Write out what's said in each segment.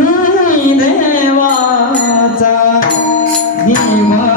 मी देवाचा दिवा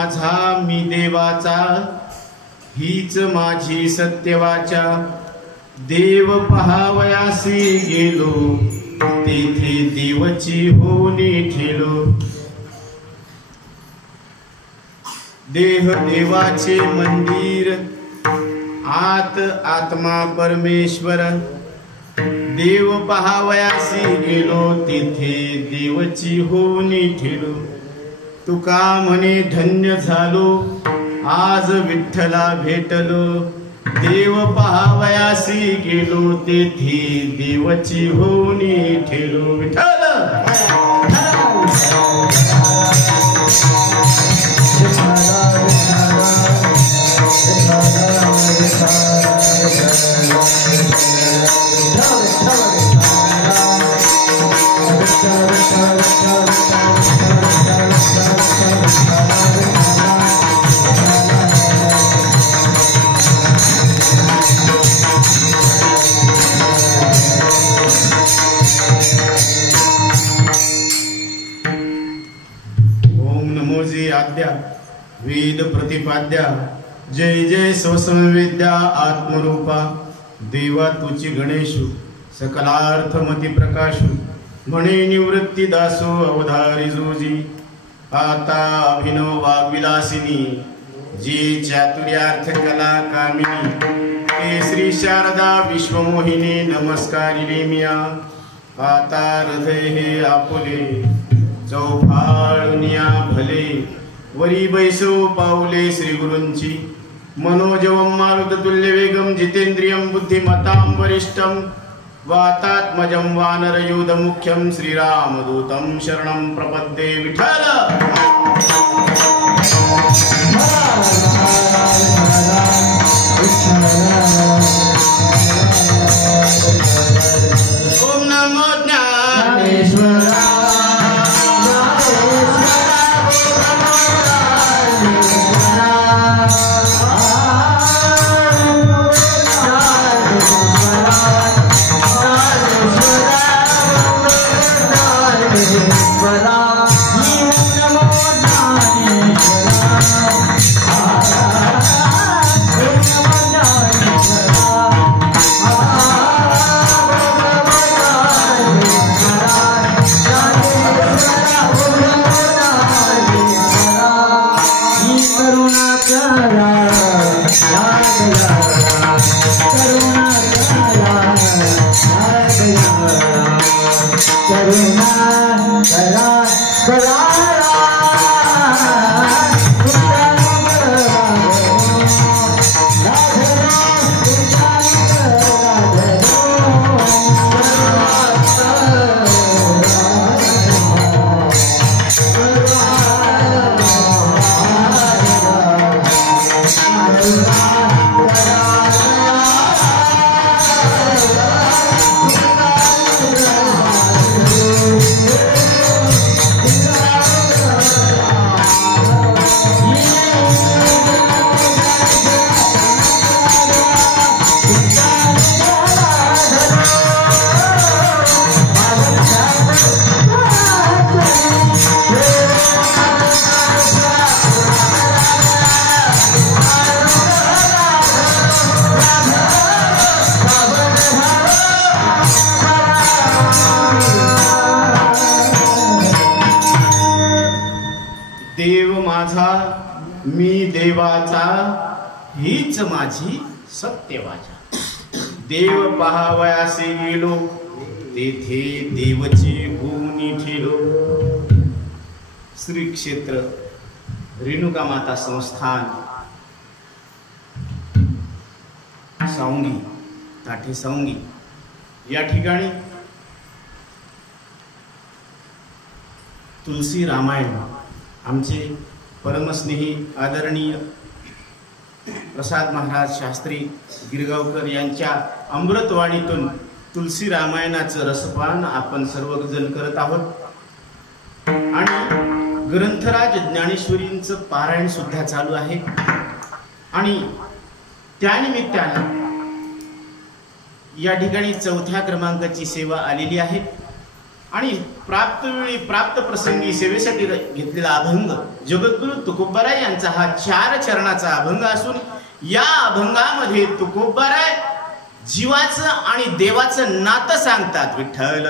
माझा मी देवाचा, हीच माझी सत्यवाचा. देव पहावयासी गेलो, तेथे देवची होनी ठेलो. देह देवाचे मंदिर, आत आत्मा परमेश्वर. देव पहावयासी गेलो, तेथे देवची होनी ठेलो. तुका म्हणे धन्य झालो, आज विठ्ठला भेटलो. देव पहावयासी गेलो, तेथे देवची होनी ठेलो. विठ्ठल आद्या वेद प्रतिपाद्या. जय जय स्वसमवेद्या आत्मरूपा. देवा तुची गणेशु, सकलार्थमती प्रकाशु. म्हणे निवृत्ती दासो अवधारी जोजी. आता अभिनव वाग्विलासिनी, जी चातुर्यार्थ कला कामिनी. ते श्री शारदा विश्वमोहिनी, नमस्कारिले मिया. आता हृदय हे आपुले, चौफाळुनिया भले. वरी बैसव पाऊले श्री गुरूंची. मनोजवं मारुततुल्य वेगं, जितेंद्रियं बुद्धिमतां वरिष्ठं. वातात्मजं वानरयूथ मुख्यं, श्रीरामदूतं शरणं प्रपद्ये. विठ्ठल ओम नमो ज्ञानेश्वराय. मी देवाचा, हीच माझी सत्यवाचा. देव पहावयासे गेलो, तेथे देवची होनी ठेलो. श्री क्षेत्र रेणुका माता संस्थान, सावंगी, ताठे सावंगी या ठिकाणी तुलसी रामायण आमचे परमस्नेही आदरणीय प्रसाद महाराज शास्त्री गिरगावकर यांच्या अमृतवाणीतून तुलसी रामायणाचं रसपान आपण सर्वजण करत आहोत. आणि ग्रंथराज ज्ञानेश्वरींचं पारायण सुद्धा चालू आहे. आणि त्यानिमित्ताने या ठिकाणी 4थ्या क्रमांकाची सेवा आलेली आहे. आणि प्राप्त वेळी प्राप्त प्रसंगी सेवेसाठी घेतलेला अभंग जगद्गुरु तुकोबाराय यांचा हा 4 चरणाचा अभंग असून या अभंगामध्ये तुकोबाराय जीवाचं आणि देवाचं नातं सांगतात. विठ्ठल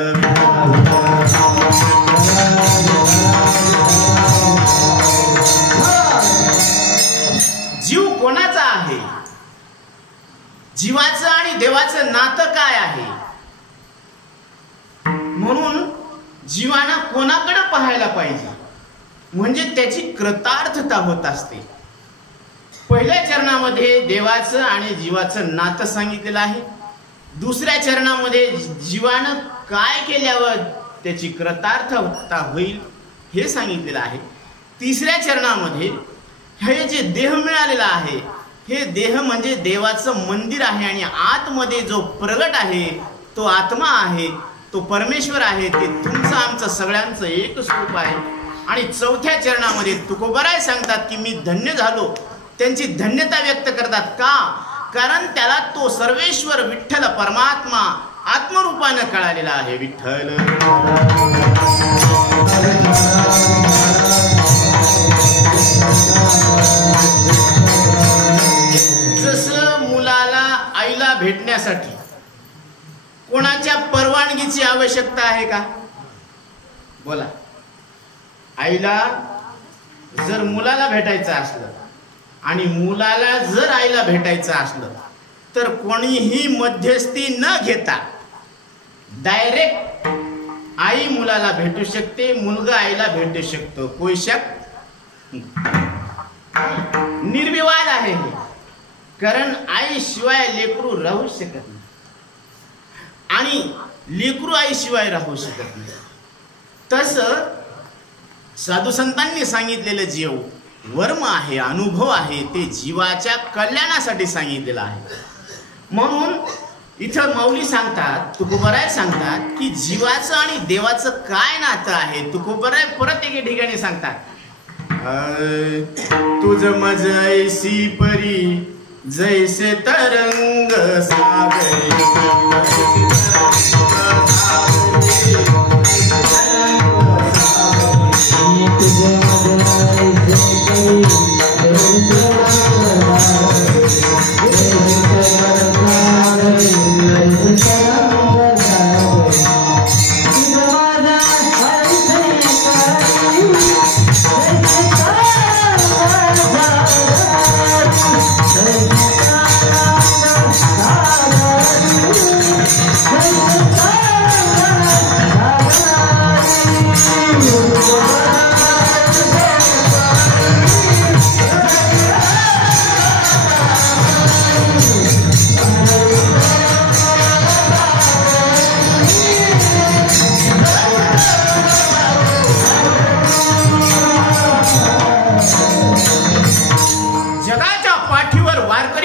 जीव कोणाचा आहे, जीवाचं आणि देवाचं नातं काय आहे, म्हणून जीवाना कोणाकडे पाहायला पाहिजे म्हणजे त्याची कृतार्थता होत असते. पहिल्या चरणामध्ये देवाचं आणि जीवाचं नातं सांगितलेलं आहे. दुसऱ्या चरणामध्ये जीवानं काय केल्यावर त्याची कृतार्थता होईल हे सांगितलेलं आहे. तिसऱ्या चरणामध्ये हे जे देह मिळालेला आहे हे देह म्हणजे देवाचं मंदिर आहे आणि आतमध्ये जो प्रगट आहे तो आत्मा आहे, तो परमेश्वर आहे, ते तुमचं आमचं सगळ्यांचं एक स्वरूप आहे. आणि चौथ्या चरणामध्ये तुकोबाराय सांगतात की मी धन्य झालो. त्यांची धन्यता व्यक्त करतात का, कारण त्याला तो सर्वेश्वर विठ्ठल परमात्मा आत्मरूपानं कळालेला आहे. विठ्ठल जसं मुलाला आईला भेटण्यासाठी कोणाच्या परवानगीची आवश्यकता आहे का, बोला. आईला जर मुलाला भेटायचं असलं आणि मुलाला जर आईला भेटायचं असलं तर कोणीही मध्यस्थी न घेता डायरेक्ट आई मुलाला भेटू शकते, मुलगा आईला भेटू शकतो. कोई शक निर्विवाद आहे हे, कारण आईशिवाय लेकरू राहू शकत नाही आणि लेकरू आईशिवाय राहू शकत नाही. तसं साधू संतांनी सांगितलेलं जीव वर्म आहे, अनुभव आहे, ते जीवाच्या कल्याणासाठी सांगितलेलं आहे. म्हणून इथं माऊली सांगतात, तुकोबाराय सांगतात की जीवाचं आणि देवाचं काय नातं आहे. तुकोबाराय परत एके ठिकाणी सांगतात, तुझ मज ऐसी परी जैसे तरंग सागरे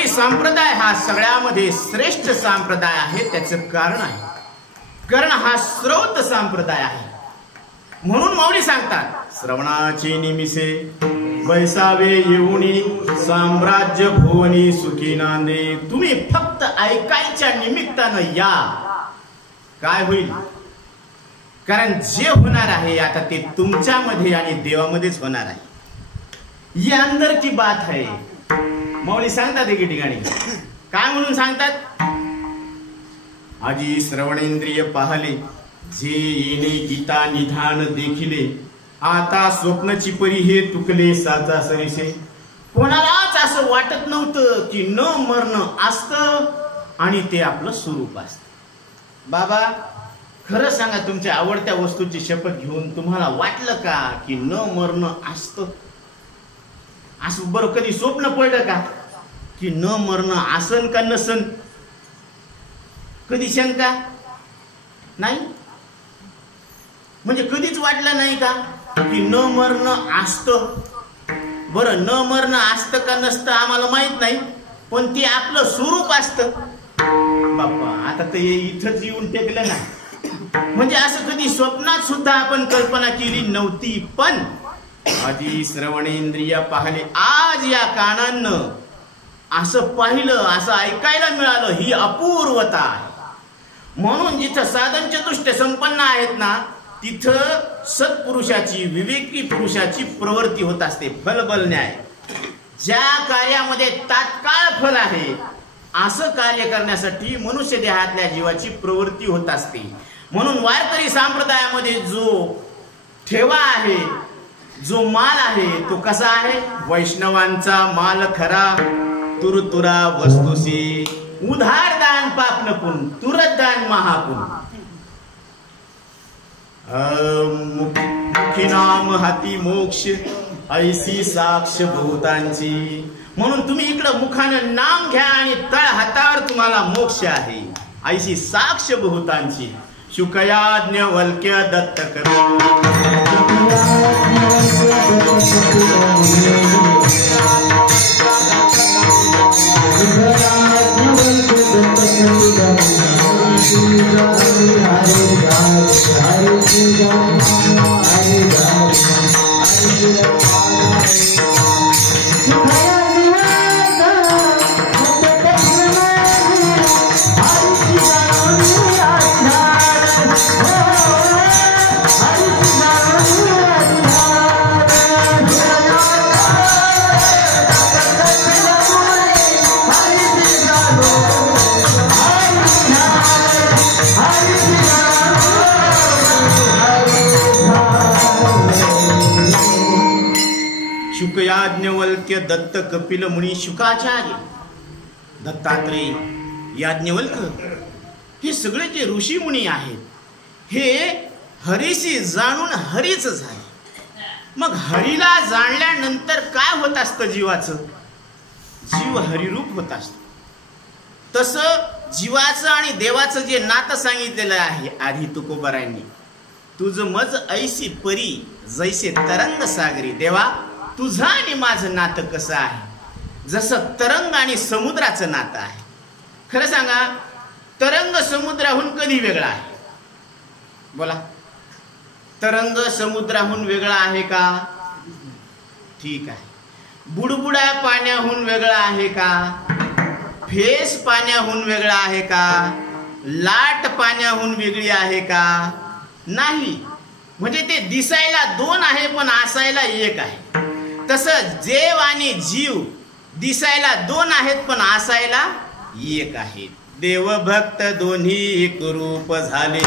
संप्रदाय हा सगळ्यामध्ये श्रेष्ठ संप्रदाय आहे. त्याचं कारण आहे, कारण हा श्रौत संप्रदाय आहे. म्हणून माऊली सांगतात, श्रवणाची निमिषे बैसावे येऊनी साम्राज्य भुवनी सुखी नांदे. तुम्ही फक्त ऐकायच्या निमित्तानं या, काय होईल, कारण जे होणार आहे आता ते तुमच्यामध्ये आणि देवामध्येच होणार आहे. ही अंदर की बात आहे. माऊली सांगतात एके ठिकाणी, काय म्हणून सांगतात, आजी श्रवणेंद्रिय पाहले जे येणे गीता निधान देखिले आता स्वप्नची परी हे तुकले साचा सरीसे. कोणालाच असं वाटत नव्हतं की न मरणं असतं आणि ते आपलं स्वरूप असतं. बाबा खरं सांगा, तुमच्या आवडत्या वस्तूची शपथ घेऊन तुम्हाला वाटलं का की न मरणं असतं? असं बरं कधी स्वप्न पडलं का की न मरणं आसन का नसन? कधी शंका नाही, म्हणजे कधीच वाटलं नाही का की न मरणं असतं? बरं न मरणं असतं का नसतं आम्हाला माहित नाही, पण ते आपलं स्वरूप असतं. बाप्पा आता तर इथंच येऊन टेकलं ना, म्हणजे असं कधी स्वप्नात सुद्धा आपण कल्पना केली नव्हती. पण आधी श्रवणेंद्रिय पाहिले, आज या कानानं असं पाहिलं, असं ऐकायला मिळालं, ही अपूर्वता आहे. म्हणून जिथं साधन चतुष्ट संपन्न आहेत ना तिथं सत्पुरुषाची विवेकी पुरुषाची प्रवृत्ती होत असते. फलबल न्याय. ज्या कार्यामध्ये तात्काळ फल आहे असं कार्य करण्यासाठी मनुष्य देहातल्या जीवाची प्रवृत्ती होत असते. म्हणून वारकरी संप्रदायामध्ये जो ठेवा आहे, जो माल आहे, तो कसा आहे? वैष्णवांचा माल खरा, तुरतुरा वस्तुसी, उधार दान पाप नपुन, तुरत दान महापुन. मुखी नाम हाती मोक्ष, ऐसी साक्ष बहुतांची. म्हणून तुम्ही इकडं मुखानं नाम घ्या आणि तळ हातावर तुम्हाला मोक्ष आहे. ऐसी साक्ष बहुतांची. शुकयाज्ञवल्क्य दत्त याज्ञवल्क्य दत्त कपिल मुनी शुकाचार्य दत्तात्रेय याज्ञवल्क हे सगळे जे ऋषी मुनी आहेत हे हरीशी जाणून हरीच झाले. मग हरीला जाणल्यानंतर काय होत असतं जीवाचं? जीव हरिरूप होत असत. तसं जीवाचं आणि देवाचं जे नातं सांगितलेलं आहे आधी तुकोबारायांनी, तुझं मज ऐशी परी जैसे तरंग सागरी. देवा तुझं आणि माझं नातं कसं आहे? जसं तरंग आणि समुद्राचं नातं आहे. खरं सांगा, तरंग समुद्राहून कधी वेगळा आहे? बोला, तरंग समुद्राहून वेगळा आहे का? ठीक आहे. बुडबुडा पाण्याहून वेगळा आहे का? फेस पाण्याहून वेगळा आहे का? लाट पाण्याहून वेगळी आहे का? नाही. म्हणजे ते दिसायला दोन आहे पण असायला एक आहे. तसं देव आणि जीव दिसायला दोन आहेत पण असायला एक आहेत. देव भक्त दोन्ही एक रूप झाले.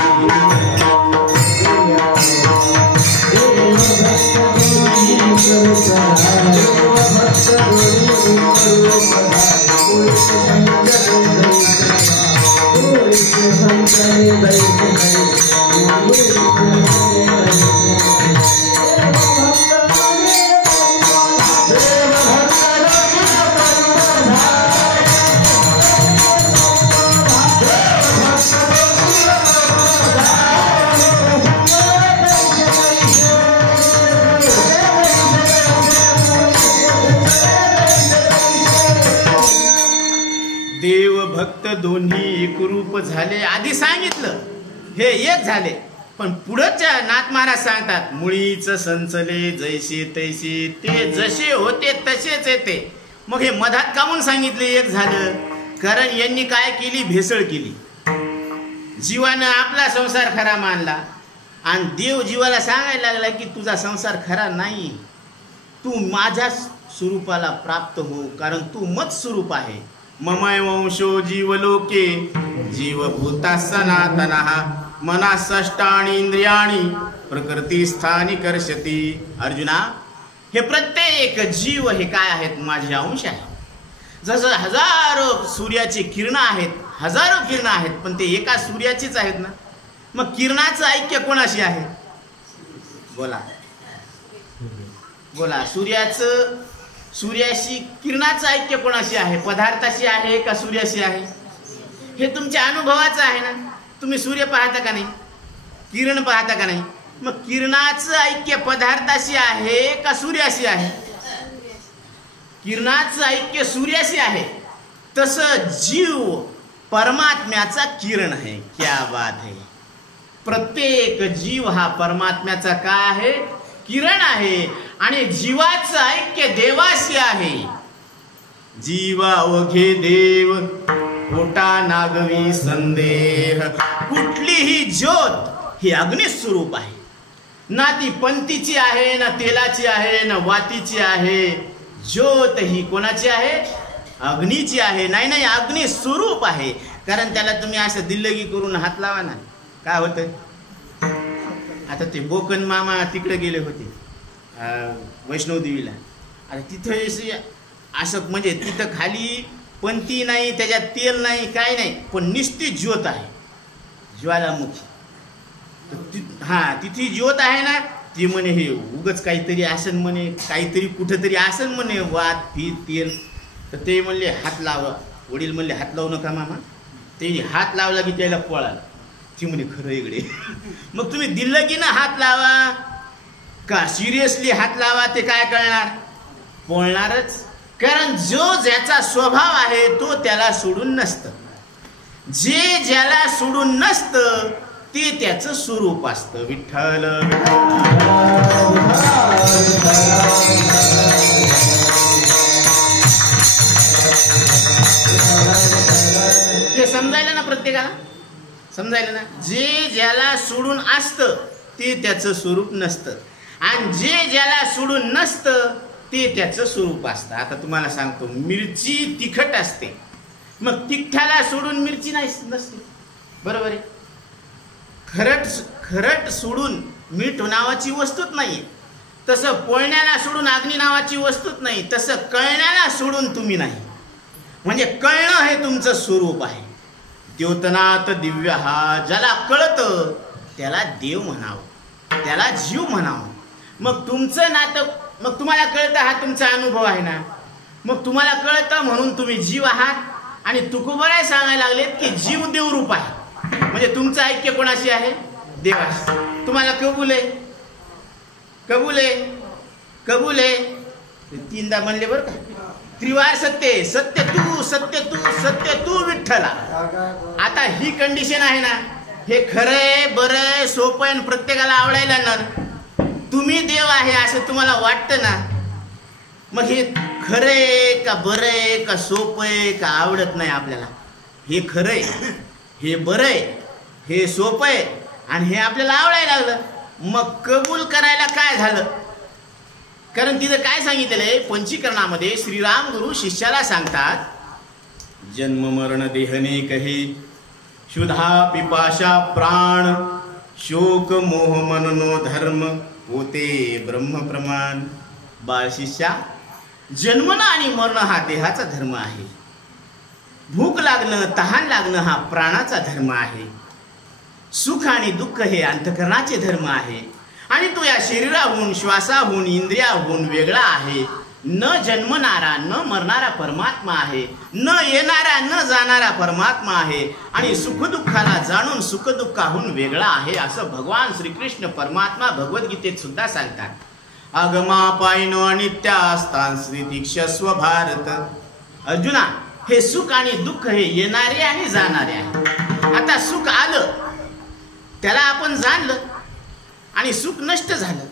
देव भक्त दोन्ही एकरूप झाले. आधी सांगितलं हे एक झाले, पण पुढच्या नाथ महाराज सांगतात मुळीच संचले जैसे तैसे, ते जसे होते तसेच येते. मग हे मधात कामून सांगितले एक झालं? कारण यांनी काय केली? भेसळ केली. जीवानं आपला संसार खरा मानला आणि देव जीवाला सांगायला लागला की तुझा संसार खरा नाही, तू माझ्या स्वरूपाला प्राप्त हो, कारण तू मत स्वरूप आहे. ममय वंशो जीवलोके जीवभूता सनातनः मना षष्टाणी इंद्रियाणी प्रकृती स्थानी कर्षती. अर्जुना, हे प्रत्येक जीव हे काय आहेत? माझे अंश आहे. जसं हजारो सूर्याची किरणं आहेत, हजारो किरणं आहेत, पण ते एका सूर्याचीच आहेत ना. मग किरणाचं ऐक्य कोणाशी आहे? बोला बोला. सूर्याशी किरणाचं ऐक्य कोणाशी आहे? पदार्थाशी आहे का सूर्याशी आहे? हे तुमच्या अनुभवाचं आहे ना. तुम्ही सूर्य पाहता का नाही? किरण पाहता का नाही? मग किरणाचं ऐक्य पदार्थाशी आहे का सूर्याशी आहे? किरणाचं ऐक्य सूर्याशी आहे. तसं जीव परमात्म्याचा किरण आहे. क्या बात है. प्रत्येक जीव हा परमात्म्याचा काय आहे? किरण आहे. आणि जीवाचं ऐक्य देवाशी आहे. जीव अवघे देव पोटा नागवी संदेह. कुठलीही ज्योत ही अग्निस्वरूप आहे. ना ती पंतीची आहे, ना तेलाची आहे, ना वातीची आहे. ज्योत ही कोणाची आहे? अग्नीची आहे. नाही, अग्नी स्वरूप आहे. कारण त्याला तुम्ही असं दिल्लगी करून हात लावा ना, काय होतं? आता ते बोकन मामा तिकडे गेले होते वैष्णवदेवीला. आता तिथं असं म्हणजे तिथं खाली पंती नाही, त्याच्यात तेल नाही, काय नाही, पण निश्चित ज्योत आहे, ज्वालामुखी. तिथे ज्योत आहे ना. ती म्हणे हे उगच काहीतरी आसन म्हणे, काहीतरी कुठंतरी आसन म्हणे, वात फीत तेल. तर ते म्हणले हात लावा. वडील म्हणले हात लावू नका मामा. ते हात लावला की त्याला पळाला. ती म्हणे खरं इकडे. मग तुम्ही दिल्लगीनं हात लावा का सिरियसली हात लावा ते काय कळणार? पळणारच. कारण जो ज्याचा स्वभाव आहे तो त्याला सोडून नसतं. जे ज्याला सोडून नसतं ते त्याचं स्वरूप असतं. विठ्ठल ते समजायला ना, प्रत्येकाला समजायला ना. जे ज्याला सोडून असतं ते त्याचं स्वरूप नसतं, आणि जे ज्याला सोडून नसतं ते त्याचं स्वरूप असतं. आता तुम्हाला सांगतो, मिरची तिखट असते, मग तिखटाला सोडून मिरची नाही नसते, बरोबर आहे. खरट सोडून मीठ नावाची वस्तूच नाही. तसं पळण्याला सोडून अग्नी नावाची वस्तूच नाही. तसं कळण्याला सोडून तुम्ही नाही. म्हणजे कळणं हे तुमचं स्वरूप आहे. द्योतनाथ दिव्य हा. ज्याला कळतं त्याला देव म्हणावं, त्याला जीव म्हणावं. मग तुमचं नातं, मग तुम्हाला कळतं हा तुमचा अनुभव आहे ना. मग तुम्हाला कळतं म्हणून तुम्ही जीव आहात. आणि तुकोबराय सांगायला लागलेत की जीव देवरूप आहे. म्हणजे तुमचं ऐक्य कोणाशी आहे? देवाशी. तुम्हाला कबूल आहे, कबूल आहे, कबूल आहे. तीनदा म्हणले बरं का. त्रिवार सत्य, सत्य तू, सत्य तू, सत्य तू विठ्ठला. आता ही कंडिशन आहे ना. हे खरंय, बरं, सोपं आहे, प्रत्येकाला आवडायला ना. तुम्ही देव आहे असं तुम्हाला वाटतं ना. मग हे खरंय का बरंय का सोपंय का आवडत नाही आपल्याला. हे खरंय, हे बरंय, हे सोपंय, आणि हे आपल्याला आवडायला लागलं. मग कबूल करायला काय झालं? कारण तिथं काय सांगितलंय पंचीकरणामध्ये, श्रीराम गुरु शिष्याला सांगतात, जन्म मरण देहने कहे, क्षुधा पिपाशा प्राण, शोक मोह मननो धर्म, पोते ब्रह्म प्रमाण. बाळ शिष्या, जन्मणं आणि मरणं हा देहाचा धर्म आहे. भूक लागणं, तहान लागणं हा प्राणाचा धर्म आहे. सुख आणि दुःख हे अंतःकरणाचे धर्म आहे. आणि तो या शरीराहून, श्वासाहून, इंद्रियाहून वेगळा आहे. न जन्मणारा, न मरणारा परमात्मा आहे. न येणारा, न जाणारा परमात्मा आहे. आणि सुखदुःखाला जाणून सुखदुःखाहून वेगळा आहे, असं भगवान श्रीकृष्ण परमात्मा भगवद्गीतेत सुद्धा सांगतात. आगमा पायनो अनित्या असतान श्री दीक्षस्व भारत. अर्जुना, हे सुख आणि दुःख हे येणारे आणि जाणारे आहे. आता सुख आलं, त्याला आपण जाणलं, आणि सुख नष्ट झालं.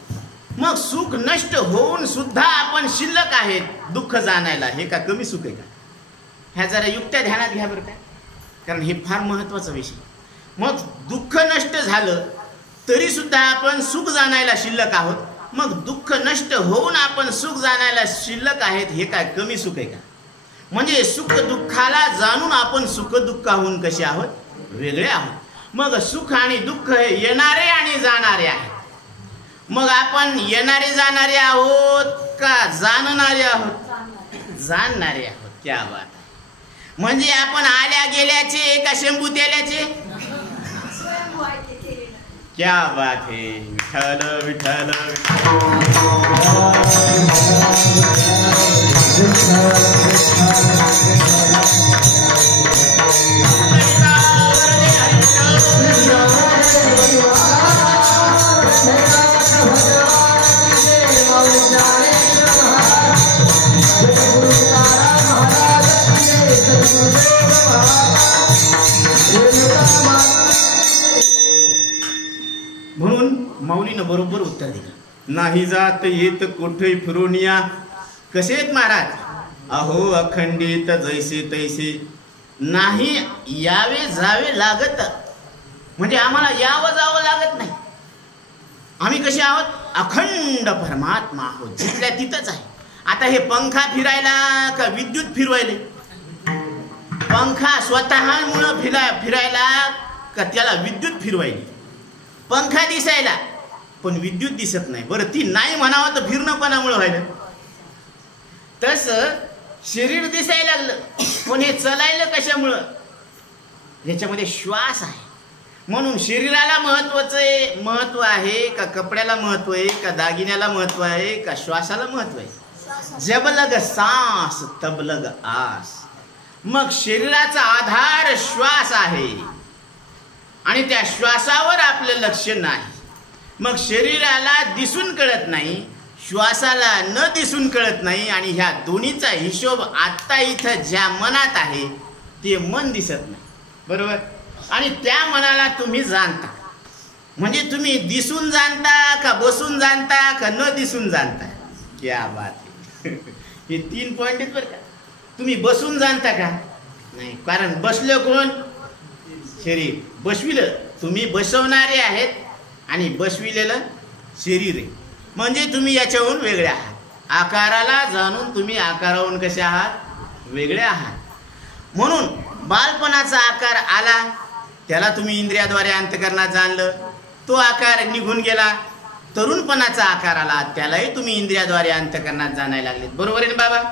मग सुख नष्ट होऊन सुद्धा आपण शिल्लक आहेत दुःख जाणायला. हे का कमी सुख आहे का? ह्या जरा युक्त्या ध्यानात घ्या बरं का, कारण हे फार महत्वाचा विषय. मग दुःख नष्ट झालं तरी सुद्धा आपण सुख जाणायला शिल्लक आहोत. मग दुःख नष्ट होऊन आपण सुख जाणायला शिल्लक आहेत. हे काय कमी सुख आहे का? म्हणजे सुख दुःखाला जाणून आपण सुख दुःखाहून कसे आहोत? वेगळे आहोत. मग सुख आणि दुःख हे येणारे आणि जाणारे आहेत. मग आपण येणारे जाणारे आहोत का जाणणारे आहोत? जाणणारे आहोत. क्या बात आहे. म्हणजे आपण आल्या गेल्याचे का शंभू तेल्याचे? क्या बात है. विठ्ठल विठ्ठल म्हणून माऊलीनं बरोबर उत्तर दिलं. नाही जात येत कुठे फिरून या. कसे आहेत महाराज? अहो अखंडित जैसे तैसे. नाही यावे जावे लागत, म्हणजे आम्हाला यावं जावं लागत नाही. आम्ही कसे आहोत? अखंड परमात्मा आहोत, जिथल्या तिथंच आहे. आता हे पंखा फिरायला का विद्युत फिरवायले? पंखा स्वतःमुळं फिरायला का त्याला विद्युत फिरवायली? पंखा दिसायला पण विद्युत दिसत नाही. बरं ती नाही म्हणावं तर फिरणं कोणामुळं व्हायलं? तसं शरीर दिसायला लागलं पण हे चलायला कशामुळं? ह्याच्यामध्ये श्वास आहे. म्हणून शरीराला महत्व आहे का कपड्याला महत्व आहे का दागिन्याला महत्व आहे का श्वासाला महत्व आहे? जब लग सांस तब लग आस. मग शरीराचा आधार श्वास आहे आणि त्या श्वासावर आपलं लक्ष नाही. मग शरीराला दिसून कळत नाही, श्वासाला न दिसून कळत नाही आणि ह्या दोन्हीचा हिशोब आत्ता इथं ज्या मनात आहे ते मन दिसत नाही. बरोबर? आणि त्या मनाला तुम्ही जाणता. म्हणजे तुम्ही दिसून जाणता का बसून जाणता का न दिसून जाणता? क्या बात आहे. हे 3 पॉइंट आहेत बरं का. तुम्ही बसून जाणता का? नाही. कारण बसलं कोण? शरीर. बसविलं तुम्ही, बसवणारे आहेत आणि बसविलेलं शरीर आहे. म्हणजे तुम्ही याच्याहून वेगळे आहात. आकाराला जाणून तुम्ही आकाराहून कसे आहात? वेगळे आहात. म्हणून बालपणाचा आकार आला, त्याला तुम्ही इंद्रियाद्वारे अंतःकरणात जाणलं, तो आकार निघून गेला. तरुणपणाचा आकार आला, त्यालाही तुम्ही इंद्रियाद्वारे अंतःकरणात जाणायला लागलेत. बरोबर आहे ना बाबा?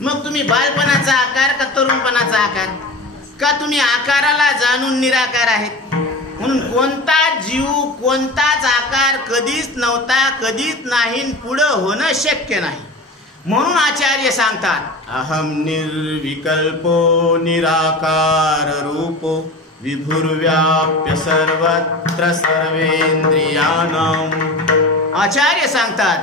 मग तुम्ही बालपणाचा आकार का तरुणपणाचा आकार? का तुम्ही आकाराला जाणून निराकार आहेत? म्हणून कोणता जीव कोणताच आकार कधीच नव्हता, कधीच नाही, पुढं होणं शक्य नाही. म्हणून आचार्य सांगतात अहम निर्विकल्पो निराकार रूपो विभुर्व्याप्य सर्वत्र सर्वेंद्रियाणाम. आचार्य सांगतात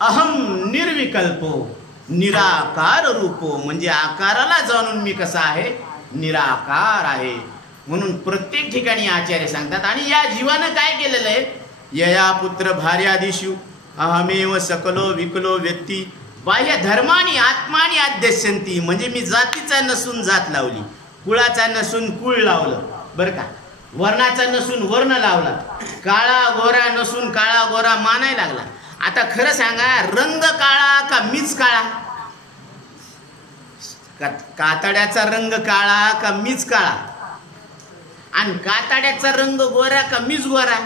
अहम निर्विकल्पो निराकार रूपो, म्हणजे आकाराला जाणून मी कसा आहे? निराकार आहे. म्हणून प्रत्येक ठिकाणी आचार्य सांगतात. आणि या जीवानं काय केलेलं आहे? यया पुत्र भार्यादिषु अहमेव सकलो विकलो व्यक्ती बाह्य धर्मानी आत्मानी अध्यस्यंती. म्हणजे मी जातीचा नसून जात लावली, कुळाचा नसून कुळ लावलं. बरं का? वर्णाचा नसून वर्ण लावला, काळा गोरा नसून काळा गोरा मानायला लागला. आता खरं सांगा, रंग काळा का मीच काळा? कातड्याचा रंग काळा का मीच काळा? आणि कातड्याचा रंग गोरा का मीच गोरा?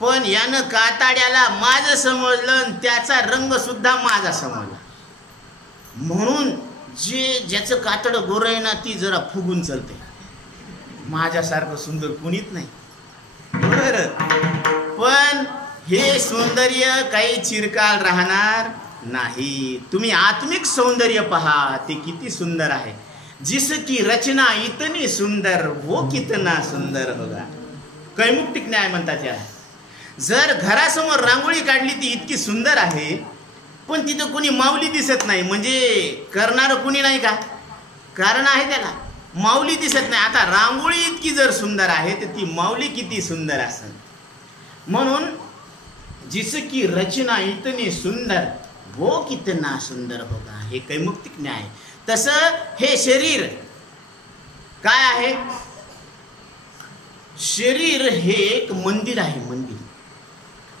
पण यानं कातड्याला माझं समजलं आणि त्याचा रंग सुद्धा माझा समजला. म्हणून ज्याचं कातड गोरं आहे ना, ती जरा फुगून चालते. माझ्यासारखं सुंदर कुणीच नाही. बरं, पण हे सौंदर्य काही चिरकाल राहणार नाही. तुम्ही आत्मिक सौंदर्य पहा, ते किती सुंदर आहे. जिसकी रचना इतनी सुंदर वो कितना सुंदर होगा. कैमुक्तिक न्याय म्हणतात याला. जर घरासमोर रांगोळी काढली ती इतकी सुंदर आहे, पण तिथं कोणी माऊली दिसत नाही, म्हणजे करणारं कोणी नाही का? कारण आहे त्याला, माऊली दिसत नाही. आता रांगोळी इतकी जर सुंदर आहे तर ती माऊली किती सुंदर असेल. म्हणून जिसकी रचना इतनी सुंदर वो कितना सुंदर होगा, हे कैमुक्तिक न्याय. तसं हे शरीर काय आहे? शरीर हे एक मंदिर आहे. मंदिर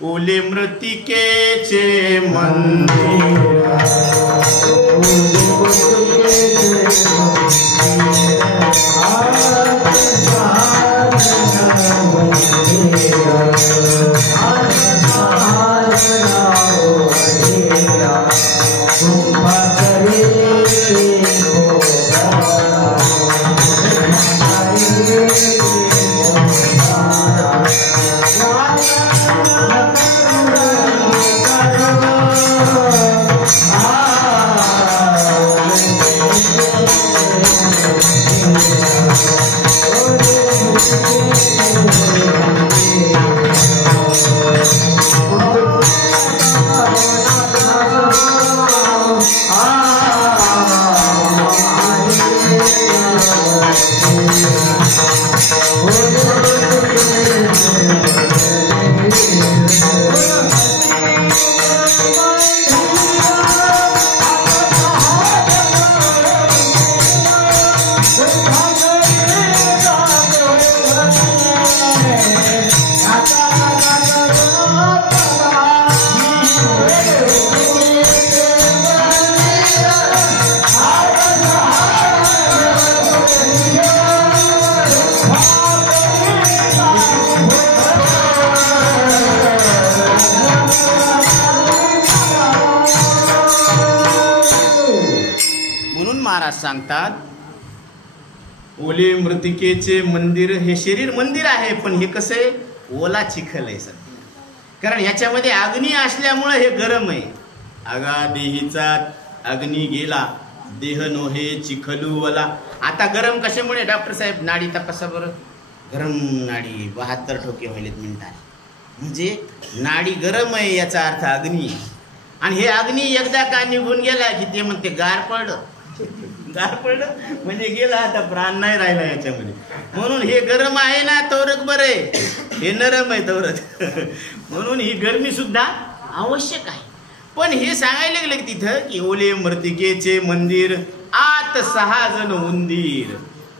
ओले मृतिकेचे मंदिर, महाराज सांगतात, ओले मृतिकेचे मंदिर, हे शरीर मंदिर आहे, पण हे कसं आहे, ओला चिखल आहे सर. कारण ह्याच्यामध्ये अग्नी असल्यामुळे हे गरम आहे. अगा देहीचा अग्नी गेला, देह नोहे चिखलू वला. आता गरम कशामुळे डॉक्टर साहेब? नाडी तपासा बरं. गरम नाडी 72 ठोके व्हायलेत मिनिटात. म्हणजे नाडी गरम आहे याचा अर्थ अग्नी. आणि हे अग्नी एकदा का निघून गेला की ते म्हणते गार पडलं. गार पडलं म्हणजे गेला, आता प्राण नाही राहिला याच्यामध्ये. म्हणून हे गरम आहे ना तवरक बरं आहे, हे नरम आहे तवरक. म्हणून ही गरमी सुद्धा आवश्यक आहे. पण हे सांगायला लागलं तिथं की ओले मृतिकेचे मंदिर, आत 6 जण उंदीर,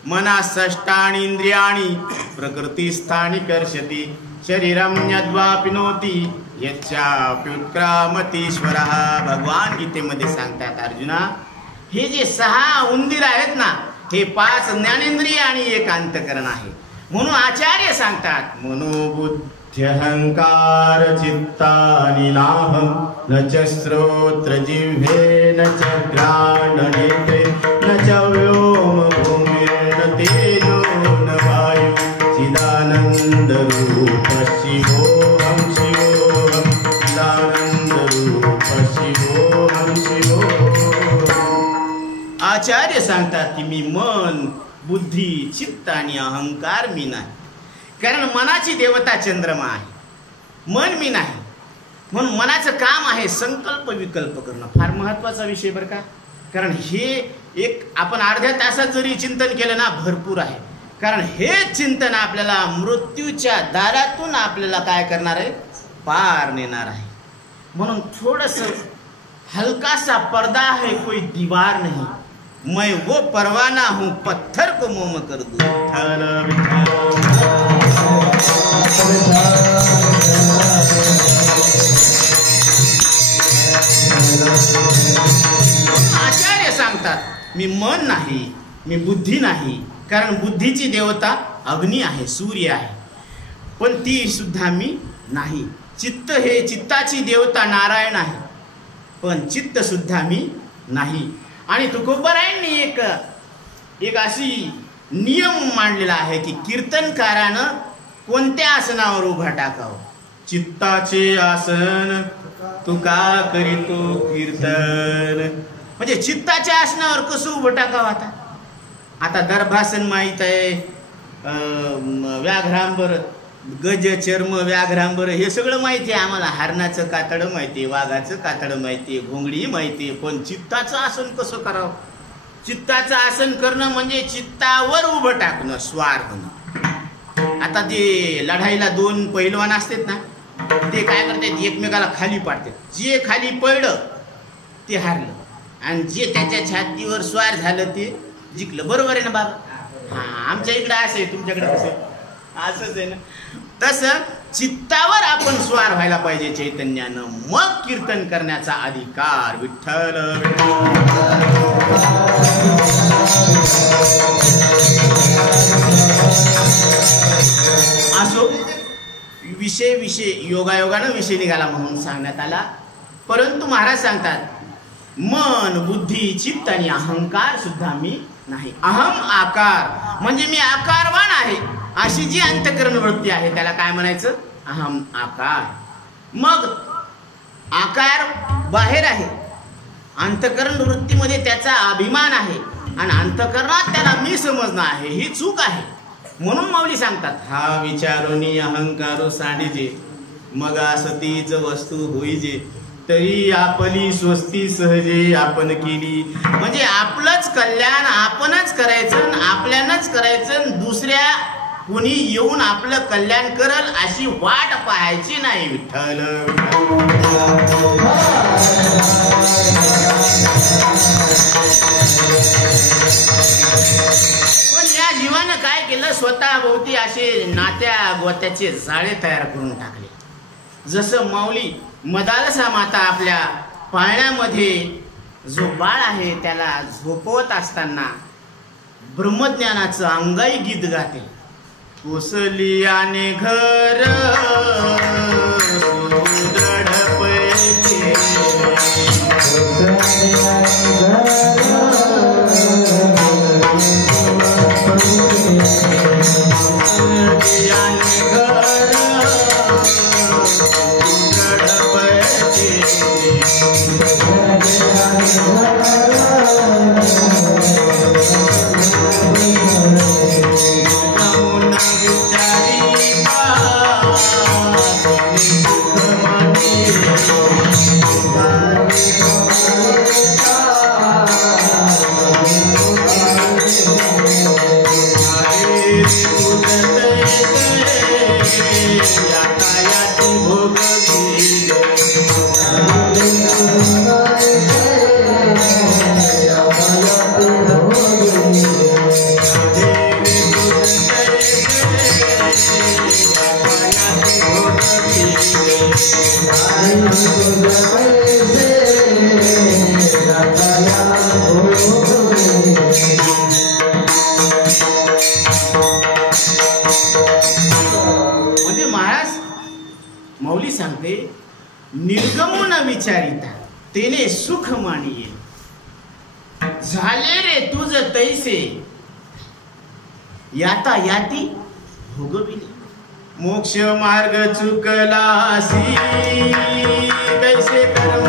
मना षष्टाणी इंद्रियाणी प्रकृती स्थानी कर्षती, शरीरम यद्वापिनोती यच्चाप्युत्क्रामतीश्वर. भगवान गीतेमध्ये सांगतात, अर्जुना हे जे 6 उंदीर आहेत ना, हे 5 ज्ञानेंद्रिय आणि 1 अंतकरण आहे. म्हणून आचार्य सांगतात, मनोबुद्ध्यहंकार चित्तानि नाहं न च श्रोत्र जिह्वे न च घ्राण नेत्रे न च व्योम भूमिर्न तेजो न वायु चिदानंद रूप शिवोऽहं शिवोऽहं चिदानंद रूप शिवोऽहं शिवोऽहं. आचार्य सांगतात की मी मन, बुद्धी, चित्त आणि अहंकार मी नाही. कारण मनाची देवता चंद्रमा आहे, मन मी नाही. म्हणून मनाचं काम आहे संकल्प विकल्प करणं. फार महत्वाचा विषय बरं का. कारण हे एक आपण अर्ध्या तासात जरी चिंतन केलं ना भरपूर आहे. कारण हे चिंतन आपल्याला मृत्यूच्या दारातून आपल्याला काय करणार आहे, पार नेणार आहे. म्हणून थोडस हलकासा पर्दा है, कोई दीवार नहीं, मैं वो परवाना हूं पत्थर को मोम कर दूं. आचार्य सांगतात, मी मन नाही, मी बुद्धी नाही. कारण बुद्धीची देवता अग्नी आहे, सूर्य आहे, पण ती सुद्धा मी नाही. चित्त हे चित्ताची देवता नारायण आहे, पण चित्त सुद्धा मी नाही. आणि तुकोबरायांनी एक अशी नियम मांडलेला आहे की कीर्तनकारानं कोणत्या आसनावर उभा टाकावं. चित्ताचे आसन तुका करीतो कीर्तन. म्हणजे चित्ताच्या आसनावर कसं उभं टाकावं. आता दर्भासन माहीत आहे, व्याघ्रांबर, गज चर्म व्याघ्रांबर हे सगळं माहिती आहे आम्हाला. हरणाचं कातडं माहिती आहे, वाघाचं कातडं माहिती आहे, घोंगडी माहिती आहे. पण चित्ताचं आसन कसं करावं. चित्ताचं आसन करणं म्हणजे चित्तावर उभं टाकणं, स्वार होणं. आता ते लढाईला 2 पैलवान असतात ना, ते काय करतात, एकमेकाला खाली पाडतात. जे खाली पडलं ते हारलं, आणि जे त्याच्या छातीवर स्वार झालं ते जिंकलं. बरोबर आहे ना बाबा. हा, आमच्या इकडे असं आहे, तुमच्याकडे कसं असंच आहे ना. तसं चित्तावर आपण स्वार व्हायला पाहिजे चैतन्यानं, मग कीर्तन करण्याचा अधिकार. विठ्ठल असो, विषय योगायोगानं विषय निघाला म्हणून सांगण्यात आला. परंतु महाराज सांगतात, मन, बुद्धी, चित्त आणि अहंकार सुद्धा मी नाही. अहम आकार म्हणजे मी आकारवान आहे, अशी जी अंतकरण वृत्ती आहे त्याला काय म्हणायचं, अहम आकार. मग आकार बाहेर आहे, अंतकरण वृत्तीमध्ये त्याचा अभिमान आहे, आणि अंतकरणात त्याला मी समजणं आहे, ही चूक आहे. म्हणून माऊली सांगतात, हा विचारोनी अहंकारो सांडिजे, मग सतीच वस्तू होईजे, तरी आपली स्वस्ती सहजे आपण केली. म्हणजे आपलंच कल्याण आपणच करायचं, आपल्यानंच करायचं. दुसऱ्या कोणी येऊन आपलं कल्याण करल अशी वाट पाहायची नाही. विठ्ठल पण या जीवानं काय केलं, स्वतः भोवती असे नात्या गोत्याचे जाळे तयार करून टाकले. जसं माऊली मदालसा माता आपल्या पाळण्यामध्ये जो बाळ आहे त्याला झोपवत असताना ब्रह्मज्ञानाचं अंगाई गीत गाते. कोसलियाने घर सुदृढ पैकी, म्हणजे महाराज माऊली सांगते, निर्गमन विचारिता तेने सुख मानिये, झाले रे तुझ तैसे याता याती भोगविले, मोक्ष मार्ग चुकलासी कैसे कर्म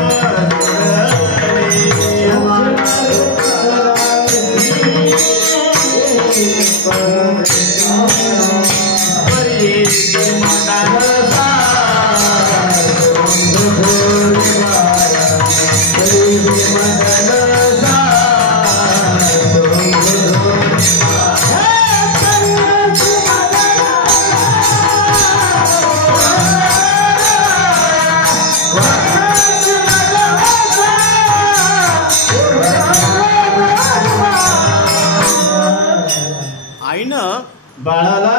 बाळाला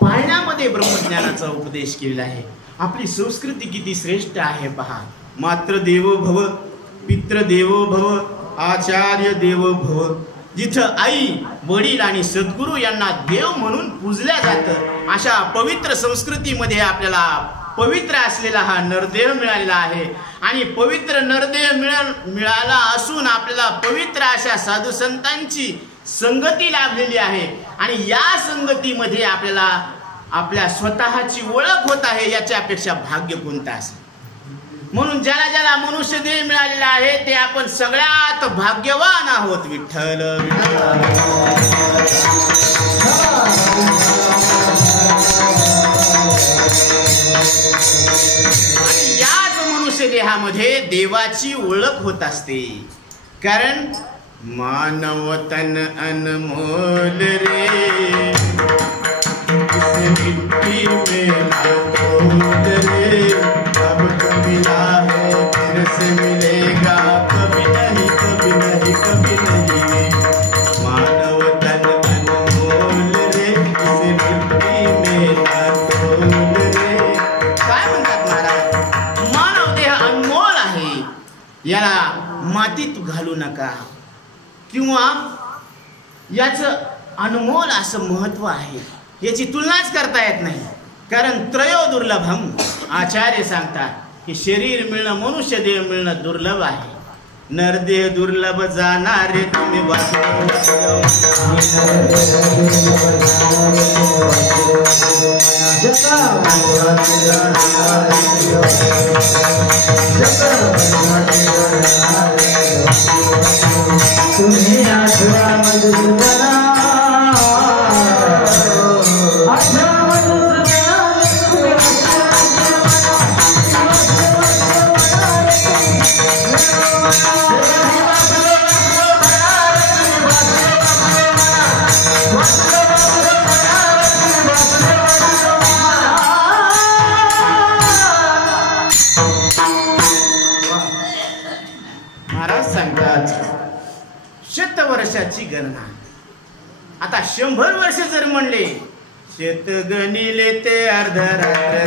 पाळण्यामध्ये ब्रह्मज्ञानाचा उपदेश केलेला आहे. आपली संस्कृती किती श्रेष्ठ आहे पहा. मात्र देवो भव, पितृ देवो भव, आचार्य देवो भव. जिथं आई वडील आणि सद्गुरू यांना देव म्हणून पूजल्या जातं, अशा पवित्र संस्कृतीमध्ये आपल्याला पवित्र असलेला हा नरदेव मिळालेला आहे. आणि पवित्र नरदेव मिळाला असून आपल्याला पवित्र अशा साधू संतांची संगती लाभलेली आहे. आणि या संगतीमध्ये आपल्याला आपल्या स्वतःची ओळख होत आहे. याच्यापेक्षा भाग्य कोणतं असेल. म्हणून ज्याला ज्याला मनुष्य देह मिळालेला आहे ते आपण सगळ्यात भाग्यवान आहोत. विठ्ठल आणि याच मनुष्य देहामध्ये देवाची ओळख होत असते. कारण मानव तन अनमोल रे, इस मिट्टी में तोल रे, अब कभी मिला है फिर से मिलेगा, कभी नहीं कभी नहीं कभी नहीं. मानव तन अनमोल रे, इस मिट्टी में तोल रे. काय म्हणतात महाराज, मानव देह अनमोल आहे, याला मातीत घालू नका. किंवा याचं अनमोल असं महत्व आहे, याची तुलनाच करता येत नाही. कारण त्रयो दुर्लभम, आचार्य सांगतात की शरीर मिळणं, मनुष्य देह मिळणं दुर्लभ आहे. नरदेह दुर्लभ जाणारे तुम्ही तुम्ही आठवा मधुसूदना, आठवा मधुसूदना. महाराज सांगतात शतवर्षाची गणना. आता 100 वर्ष जर म्हणले, शेत गणिले ते अर्धरात्र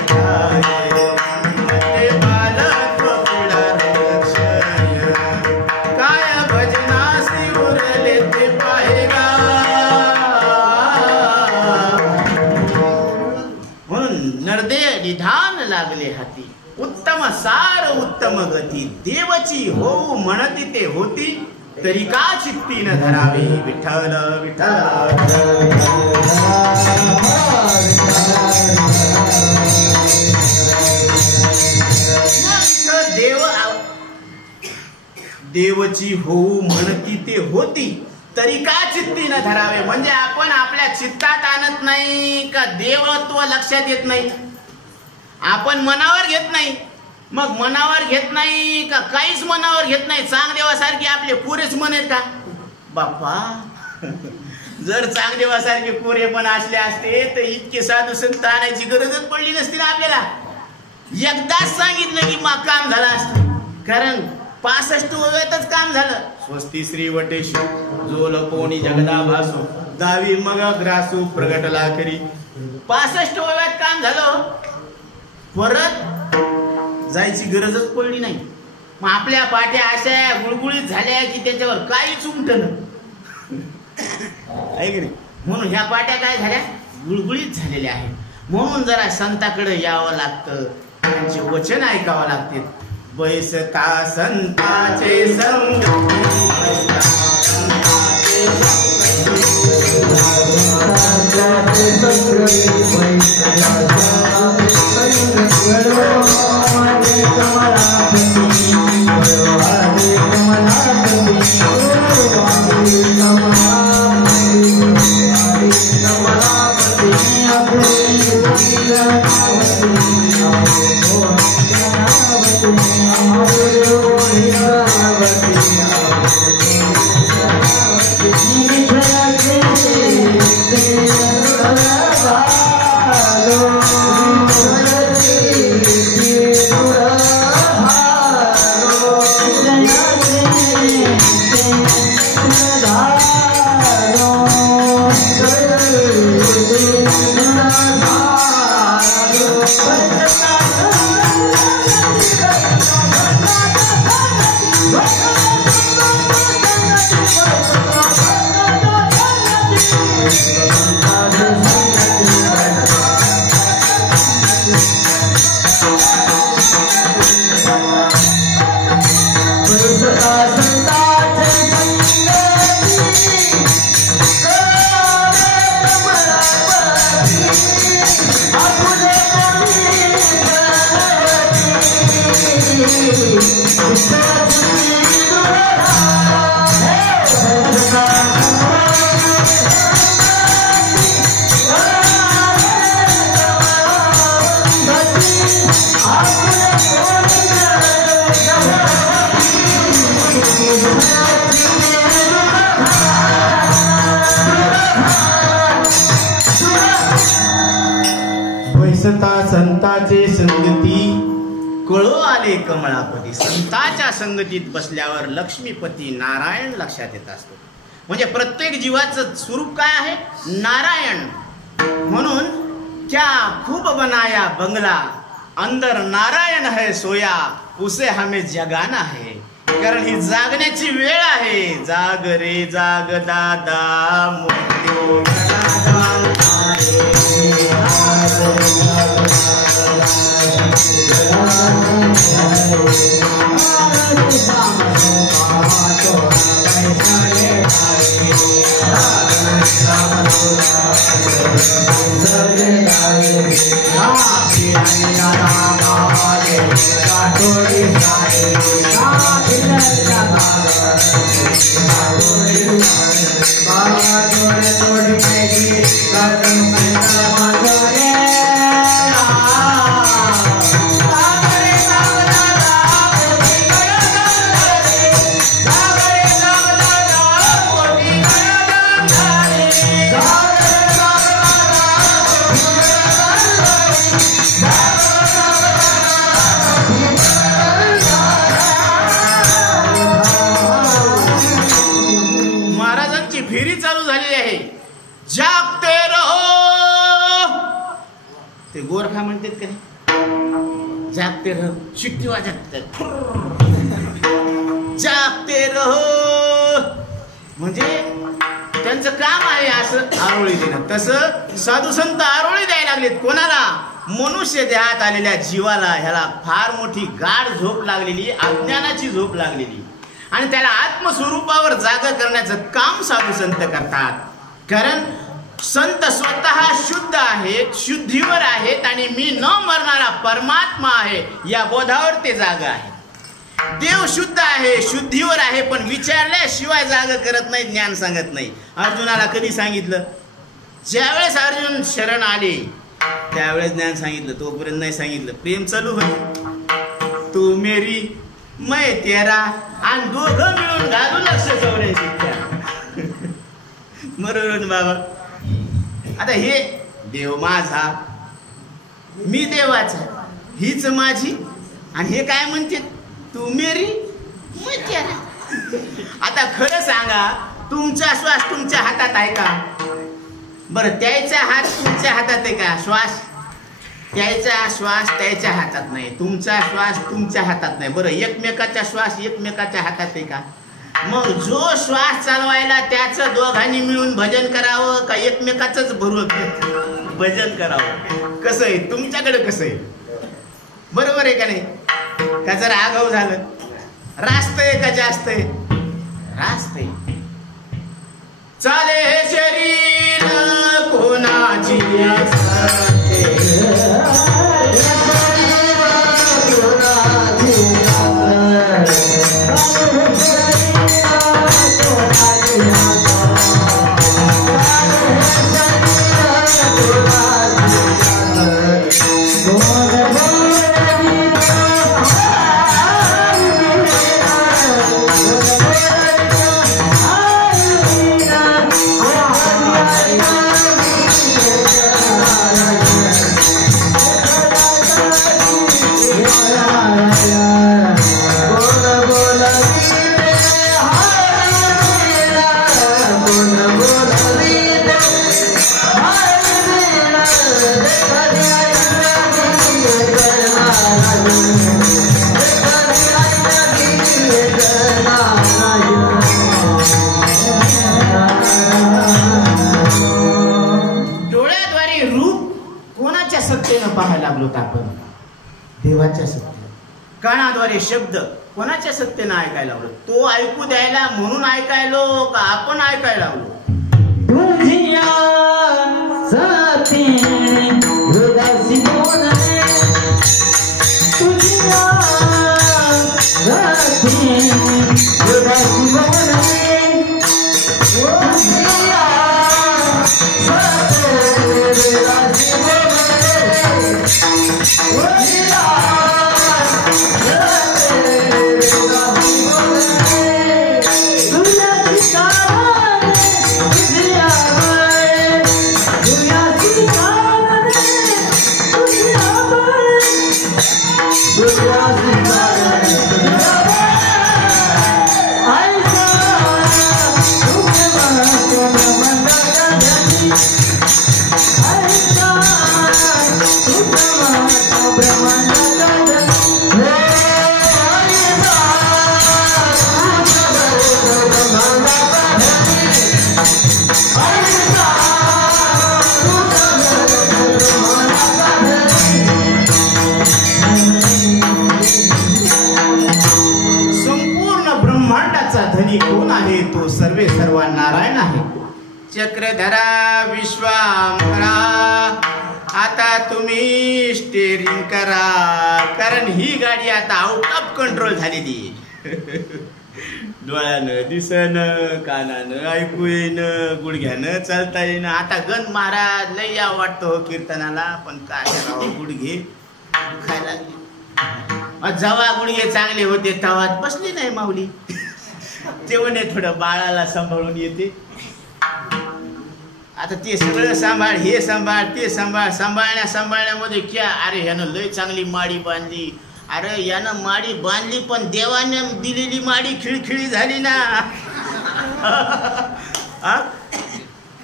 काय भजनासी उरले ते पाहेगा. म्हणून नरदेह निधान लागले हाती, उत्तम सार उत्तम गती. देवची होऊ म्हणती ते होती, तरी का चित्ती न धरावे. विठ्ठल विठ्ठल. देवची होऊ म्हणती ते होती, तरी का चित्ती न धरावे. म्हणजे आपण आपल्या चित्तात आणत नाही का देवत्व लक्षात येत नाही, आपण मनावर घेत नाही. मग मनावर घेत नाही का काहीच मनावर घेत नाही. चांगदेवासारखे आपले पुरेच मन आहेत का बाप्पा. जर चांगदेवासारखे पुरे पण असले असते तर इतके साधू संत आणायची गरजच पडली नसती ना आपल्याला. एकदाच सांगितलं की मग काम झालं असतं. कारण 65 वयातच काम झालं. स्वस्ती श्री वटेश जो लपोणी जगदा भासो, दावी मग ग्रासू प्रगटला करी. 65 वयात काम झालं. परत जायची गरजच पडली नाही. मग आपल्या पाट्या अशा गुळगुळीत झाल्या की त्याच्यावर काहीच उमटलं आहे की नाही. म्हणून ह्या पाट्या काय झाल्या, गुळगुळीत झालेल्या आहेत. म्हणून जरा संताकडे यावं लागतं, त्यांचे वचन ऐकावं लागते. बैसता संताचे संग संताचे संगती कळो आले कमळापती. संताच्या संगतीत बसल्यावर लक्ष्मीपती नारायण लक्षात येत असतो. म्हणजे प्रत्येक जीवाचं स्वरूप काय आहे, नारायण. म्हणून क्या खूप बनाया बंगला, अंदर नारायण है सोया, उसे हमें जगाना है. कारण ही जागण्याची वेळ आहे. जाग रे जाग दादा मोठ्यो फेरी चालू झालेली आहे. जागते रहो, ते गोरखा म्हणतात का नाही, जागते रहो, शिट्टी वाजतात. जागते रहो म्हणजे त्यांचं काम आहे असं आरोळी देणं. तसं साधू संत आरोळी द्यायला लागलेत. कोणाला? मनुष्य देहात आलेल्या जीवाला. ह्याला फार मोठी गाढ झोप लागलेली, अज्ञानाची झोप लागलेली, आणि त्याला आत्मस्वरूपावर जागा करण्याचं काम साधू संत करतात. कारण संत स्वतः शुद्ध आहेत, शुद्धीवर आहेत, आणि मी न मरणारा परमात्मा आहे या बोधावर ते जागा आहे. देव शुद्ध आहे, शुद्धीवर आहे, पण विचारल्याशिवाय जागा करत नाही, ज्ञान सांगत नाही. अर्जुनाला कधी सांगितलं? ज्यावेळेस अर्जुन शरण आले त्यावेळेस ज्ञान सांगितलं, तोपर्यंत नाही सांगितलं. प्रेम चालू होत. तू मेरी मैं तेरा, आणि दोघं मिळून घालू लक्ष 84. बरोबर बाबा. आता हे देव माझा, मी देवाचा, हीच माझी, आणि हे काय म्हणते? तू मेरी मैं तेरा. आता खरं सांगा, तुमचा श्वास तुमच्या हातात आहे का? बरं, त्याचा हात तुमच्या हातात आहे का? श्वास त्याचा श्वास त्याच्या हातात नाही, तुमचा श्वास तुमच्या हातात नाही. बरं, एकमेकाचा श्वास एकमेकाच्या हातात आहे का? मग जो श्वास चालवायला त्याचं दोघांनी मिळून भजन करावं का एकमेकाचंच भजन करावं? कसं आहे तुमच्याकडे, कसं आहे? बरोबर आहे का नाही? का जर आगाऊ झालं? रास्त आहे का जास्त आहे? रास्त आहे. चाले हे शरीर कोणाची असते, पाहायला लागलो आपण देवाच्या सत्तेने. कानाद्वारे शब्द कोणाच्या सत्तेने ऐकायला लागलो? तो ऐकू द्यायला म्हणून ऐकायलो का आपण ऐकायला लागलो? तुझिया सत्तेने उदासी बोलणे, तुझिया सत्तेने उदासी बोलणे, तुझिया सत्तेने उदासी बोलणे. कोण आहे? तो सर्वे सर्वा नारायण आहे. चक्रधरा विश्वामरा, आता तुम्ही स्टेरिंग करा, कारण ही गाडी आता आउट ऑफ कंट्रोल झालेली. डोळ्यानं दिसन, कानानं ऐकू येईन, गुडघ्यानं चालता येईन. आता गण महाराज लय या वाटतो कीर्तनाला, पण काय करावं, गुडघे दुखायला लागले. जेव्हा गुडघे चांगले होते तेव्हा बसली नाही माऊली. ते म्हणे थोडं बाळाला सांभाळून येते. आता ते सगळं सांभाळ, हे सांभाळ, ते सांभाळ, सांभाळण्यामध्ये क्या, अरे ह्यानं लय चांगली माडी बांधली, अरे यानं माडी बांधली पण देवाने दिलेली माडी खिळखिळी झाली ना.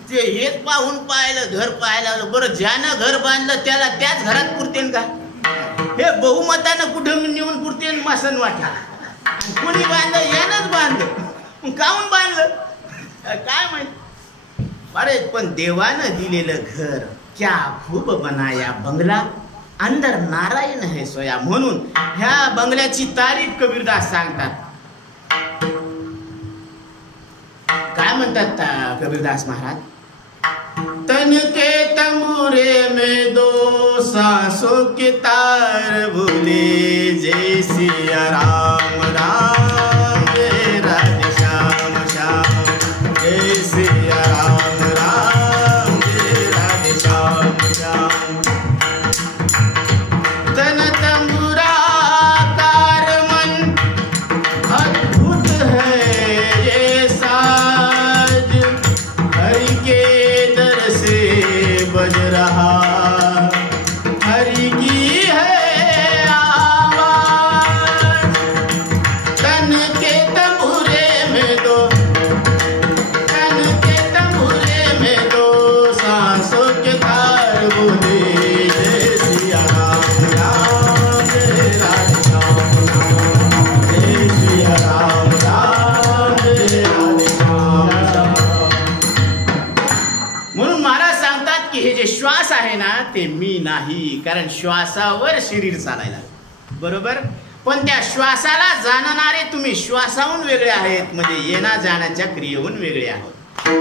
ते हेच पाहून पाहिलं, घर पाहायला. बरं, ज्यानं घर बांधलं त्याला त्याच घरात पुरतेन का? हे बहुमतानं कुठं नेऊन पुरतेन मासन वाटा. कोणी बांधलं? यानंच बांधलं. काहून बांधलं काय माहित? अरे पण देवानं दिलेलं घर, क्या खूप बनाया बंगला, अंदर नारायण है सोया. म्हणून ह्या बंगल्याची तारीफ कबीरदास सांगतात. काय म्हणतात कबीरदास महाराज? तन के तंबूरे में दो सांसों के तार बोले, जय सिया राम राम जय राधे श्याम श्याम, जय सिया राम राम जय राधे श्याम श्याम. तन तंबूरा कार मन अद्भुत है ये साज, हरि के दर से बज रहा, हरि की है आवाज. नाही, कारण श्वासावर शरीर चालायला बरोबर. पण त्या श्वासाला जाणणारे तुम्ही श्वासाहून वेगळे आहेत, म्हणजे येणा जाण्याच्या क्रियेहून वेगळे आहोत.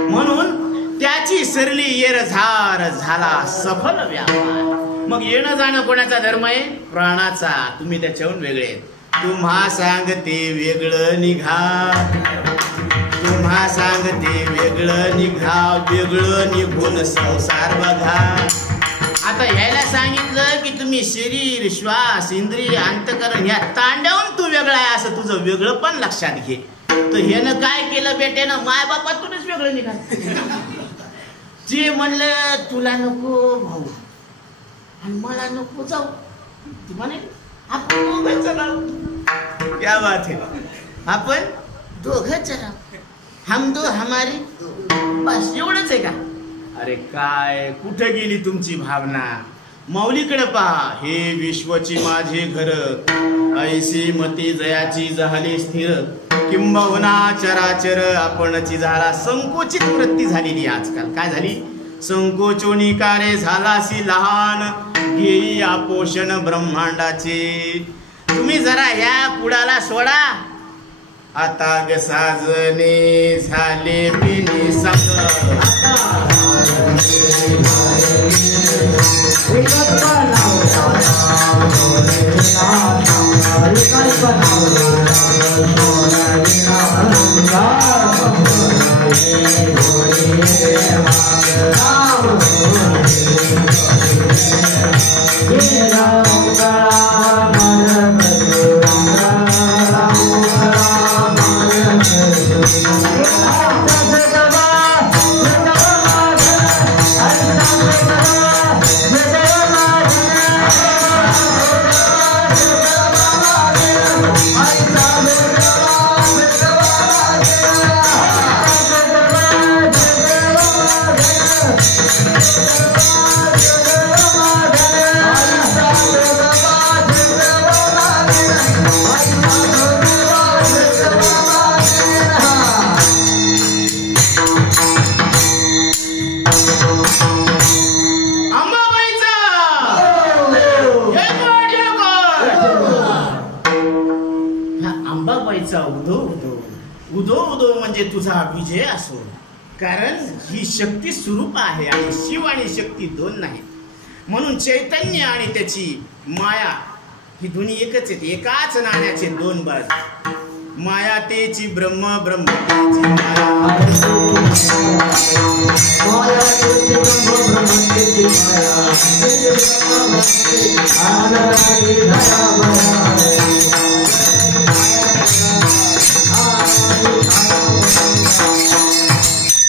म्हणून त्याची सरली येर झार झाला सफल व्यापार. मग येणं जाणं कोणाचा धर्म आहे? प्राणाचा. तुम्ही त्याच्याहून वेगळे आहेत. तुम्हा सांगते वेगळं निघा, तुम्हा सांगते वेगळं निघा, वेगळं निघून संसार बघा. आता ह्याला सांगितलं की तुम्ही शरीर श्वास इंद्रिय अंतकरण ह्या तांड्याहून तू वेगळा आहे असं तुझं वेगळं पण लक्षात घे. तर ह्यानं काय केलं बेट्यानं? मायबापातूनच वेगळं निघाल. जे म्हणलं तुला नको भाऊ आणि मला नको जाऊ, ती म्हणे आपण दोघंच राहू. क्या बात है, आपण दोघंच राहू, हम दो हमारी बस, एवढंच आहे का? अरे काय कुठे गेली तुमची भावना? माऊलीकडे पहा. हे विश्वची माझे घर, ऐसी मती जयाची झाली स्थिर, किंबहुना चराचर आपणची झाला संकोचित वृत्ती झालेली आजकाल. काय झाली? संकोचोनी कारे झालासी लहान, घेई आपोषण ब्रह्मांडाचे. तुम्ही जरा या कुडाला सोडा. आता ग साजने झाले पिनी संग, उदो उदो म्हणजे तुझा विजय असो. कारण ही शक्ती स्वरूप आहे आणि शिव आणि शक्ती दोन नाही. म्हणून चैतन्य आणि त्याची माया ही दोन्ही एकच आहेत. एकाच नाण्याचे दोन बाजू. माया तेची ब्रह्म, ब्रह्म तेची माया.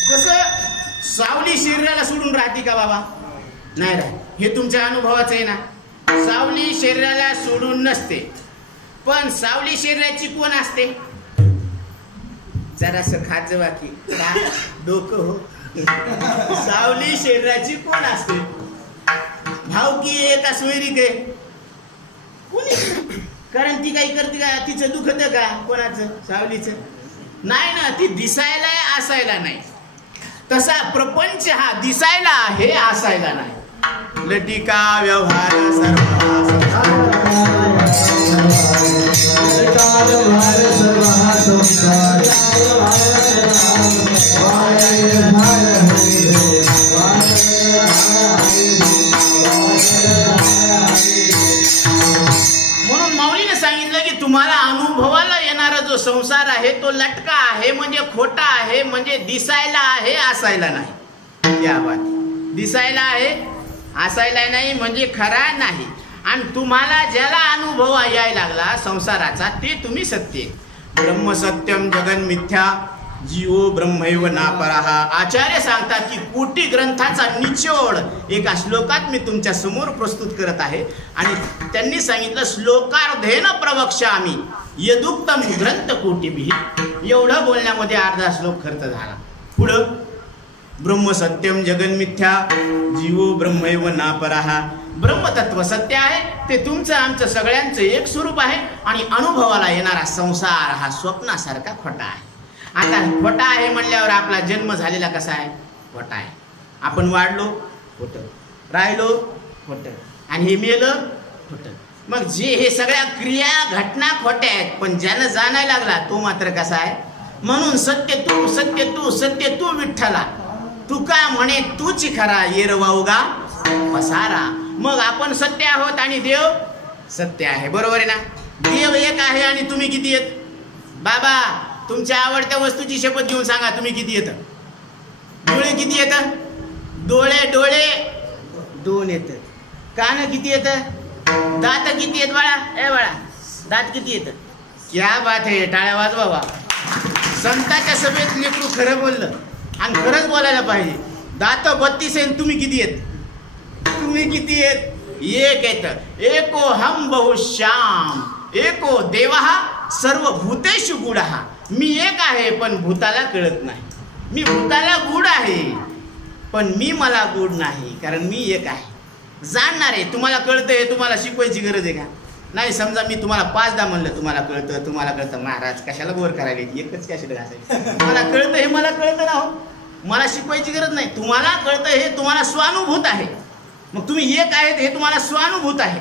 जसं सावली शरीराला सोडून राहते का बाबा? नाही राहत. हे तुमच्या अनुभवाचं आहे ना. सावली शरीराला सोडून नसते. पण सावली शरीराची कोण असते? जरासं खायचं बाकी डोकं हो. सावली शरीराची कोण असते? भावकी आहे का सोयरीक आहे? कोणी? कारण ती काही करते का? तिचं दुखत का कोणाचं? सावलीचं नाही ना. ती दिसायला आहे, असायला नाही. तसा प्रपंच हा दिसायला आहे, असायला नाही. लटिका व्यवहार म्हणून माऊलीने सांगितलं की तुम्हाला अनुभवाला येणारा जो संसार आहे तो लटका आहे, म्हणजे खोटा आहे, म्हणजे दिसायला आहे, असायला नाही. या बात दिसायला आहे, असायला नाही, म्हणजे खरा नाही. आणि तुम्हाला ज्याला अनुभव यायला लागला संसाराचा ते तुम्ही सत्य. ब्रह्म सत्यम जगन मिथ्या, जीवो ब्रह्मैव नापरः. आचार्य सांगतात की कोटी ग्रंथाचा निचोड एका श्लोकात मी तुमच्या समोर प्रस्तुत करत आहे. आणि त्यांनी सांगितलं श्लोकार्धेन प्रवक्ष्यामि यदुक्तम ग्रंथ कोटिभिः. एवढं बोलण्यामध्ये अर्धा श्लोक खर्च झाला. पुढं ब्रह्म सत्यम जगन मिथ्या, जीवो ब्रह्मैव नापरः. ब्रह्मतत्व सत्य आहे, ते तुमचं आमचं सगळ्यांचं एक स्वरूप आहे. आणि अनुभवाला येणारा संसार हा स्वप्नासारखा खोटा आहे. आता खोटा आहे म्हणल्यावर आपला जन्म झालेला कसा आहे? खोटा आहे. आपण वाढलो खोटं, राहिलो खोटं, आणि हे मेलं खोटं. मग जे हे सगळ्या क्रिया घटना खोट्या आहेत, पण ज्यानं जाणायला लागला तो मात्र कसा आहे. म्हणून सत्य तू सत्य तू सत्य तू विठ्ठला, तुका म्हणे तूच खरा, येर वाऊगा पसारा. मग आपण सत्य आहोत आणि देव सत्य आहे, बरोबर आहे ना. देव एक आहे आणि तुम्ही किती येत. बाबा तुमच्या आवडत्या वस्तूची शपथ घेऊन सांगा, तुम्ही किती येत. डोळे किती येत. डोळे डोळे दोन येत. कान किती येत. दात किती येत बाळा. ए बाळा दात किती येत. क्या बात आहे, टाळ्या वाजवा. संतांच्या सभेत लेकरू खरं बोललं आणि खरंच बोलायला पाहिजे. दात 32 आहे, तुम्ही किती येत. तुम्ही किती येत. एक येत. एको हम बहुश्याम एको देवः सर्वभूतेषु गूढः. मी एक आहे पण भूताला कळत नाही. मी भूताला गूढ आहे पण मी मला गूढ नाही, कारण मी एक आहे. जाणणार आहे. तुम्हाला कळतं हे तुम्हाला शिकवायची गरज आहे का. नाही. समजा मी तुम्हाला 5दा म्हणलं तुम्हाला कळतं तुम्हाला कळतं. महाराज कशाला बोर करायला, एकच कशाला घासायचं. मला कळतं हे मला कळतं ना हो, मला शिकवायची गरज नाही. तुम्हाला कळतं हे तुम्हाला स्वानुभूत आहे. मग तुम्ही एक आहेत हे तुम्हाला स्वानुभूत आहे.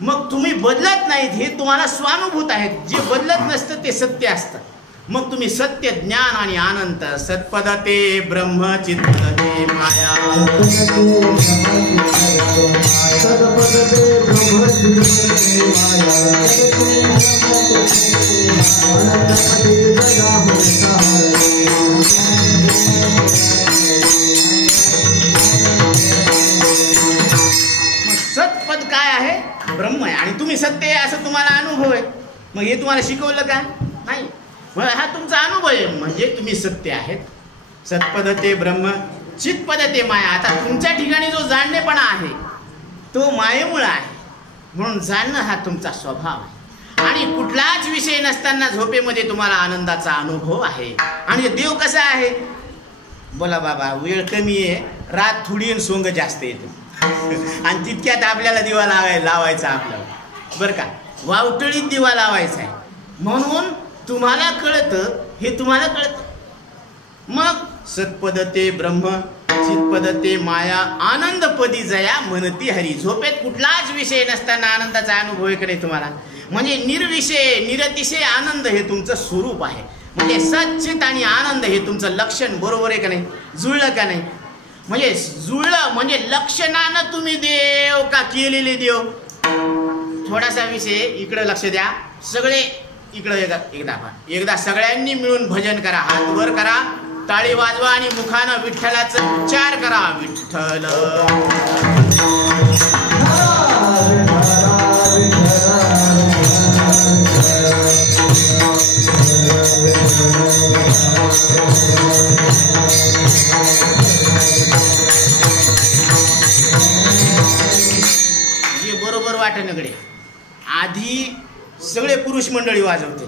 मग तुम्ही बदलत नाहीत हे तुम्हाला स्वानुभूत आहेत. जे बदलत नसतं ते सत्य असतं. मग तुम्ही सत्य ज्ञान आणि आनंद सत्पदते ब्रह्म चित्पदते माया. सत्पद काय आहे. ब्रह्म आहे आणि तुम्ही सत्य आहे असं तुम्हाला अनुभव आहे. मग हे तुम्हाला शिकवलं का नाही. मग हा तुमचा अनुभव आहे म्हणजे तुम्ही सत्य आहेत. सत्पदते ब्रह्म चित्पदते माया. आता तुमच्या ठिकाणी जो जाणणेपणा आहे तो मायेमुळे आहे, म्हणून जाणणं हा तुमचा स्वभाव आहे. आणि कुठलाच विषय नसताना झोपेमध्ये तुम्हाला आनंदाचा अनुभव आहे. आणि देव कसा आहे. बोला बाबा वेळ कमी आहे, रात थोडी आणि सोंग जास्त येते आणि तितक्यात आपल्याला दिवा लावायचा आपल्याला, बरं का. वावटळीत दिवा लावायचा आहे. म्हणून तुम्हाला कळतं हे तुम्हाला कळतं. मग सत्पदते ब्रह्म चित्पदते माया आनंदपदी जया म्हणती हरी. झोपेत कुठलाच विषय नसताना आनंदाचा अनुभव इकडे तुम्हाला. म्हणजे निर्विषय निरतिशय आनंद हे तुमचं स्वरूप आहे. म्हणजे सच्चित आणि आनंद हे तुमचं लक्षण बरोबर आहे का नाही. जुळलं का नाही. म्हणजे जुळलं म्हणजे लक्षणानं तुम्ही देव का केलेले देव. थोडासा विषय इकडे लक्ष द्या. सगळे इकडं एकदा सगळ्यांनी मिळून भजन करा. हात वर करा, टाळी वाजवा आणि मुखानं विठ्ठलाचा उच्चार करा. विठ्ठल जे बरोबर वाटणकडे आधी सगळे पुरुष मंडळी वाजवते.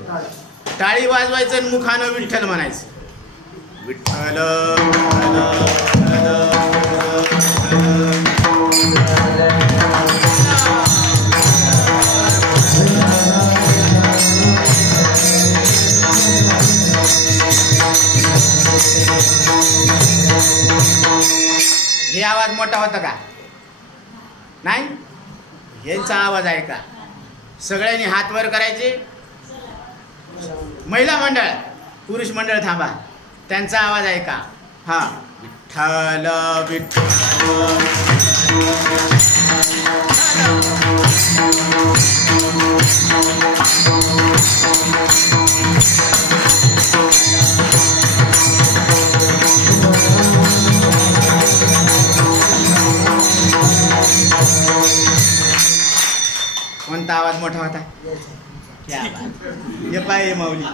टाळी वाजवायचं आणि मुखानं विठ्ठल म्हणायचं. विठ्ठल हे आवाज मोठा होता का नाही. यांचा आवाज आहे का. सगळ्यांनी हात वर करायचे. महिला मंडळ पुरुष मंडळ थांबा, त्यांचा आवाज आहे का. हा विठ्ठल विठ्ठल. कोणता आवाज मोठा होता. हे पाय माऊली.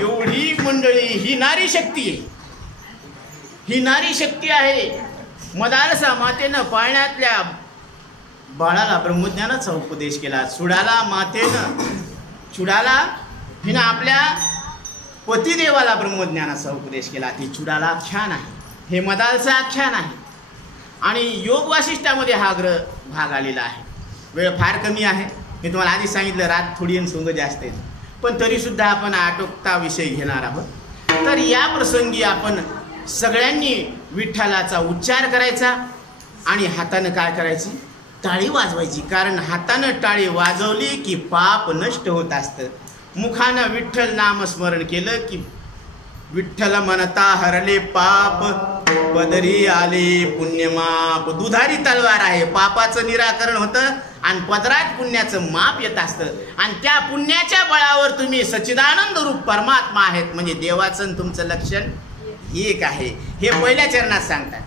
एवढी मंडळी ही नारी शक्ती आहे. ही नारी शक्ती आहे. मदालसा मातेनं पाळण्यातल्या बाळाला ब्रह्मज्ञानाचा उपदेश केला. चुडाला हिनं आपल्या पतिदेवाला ब्रह्मज्ञानाचा उपदेश केला. ती चुडाला आख्यान आहे. हे मदालसा आख्यान आहे. आणि योग वासिष्ठामध्ये हा भाग आलेला आहे. वेळ फार कमी आहे. मी तुम्हाला आधीच सांगितलं रात थोडी आणि सोंग जास्त आहेत, पण तरीसुद्धा आपण आटोक्ता विषय घेणार आहोत. तर या प्रसंगी आपण सगळ्यांनी विठ्ठलाचा उच्चार करायचा आणि हातानं काय करायची टाळी वाजवायची, कारण हातानं टाळी वाजवली की पाप नष्ट होत असतं. मुखानं विठ्ठल नामस्मरण केलं की विठ्ठल म्हणता हरले पाप, पदरी आले पुण्यमाप. दुधारी तलवार आहे, पापाचं निराकरण होतं आणि पदरात पुण्याचं माप येत असतं. आणि त्या पुण्याच्या बळावर तुम्ही सच्चिदानंद रूप परमात्मा आहेत, म्हणजे देवाचं आणि तुमचं लक्षण एक आहे. हे पहिल्या चरणात सांगतात.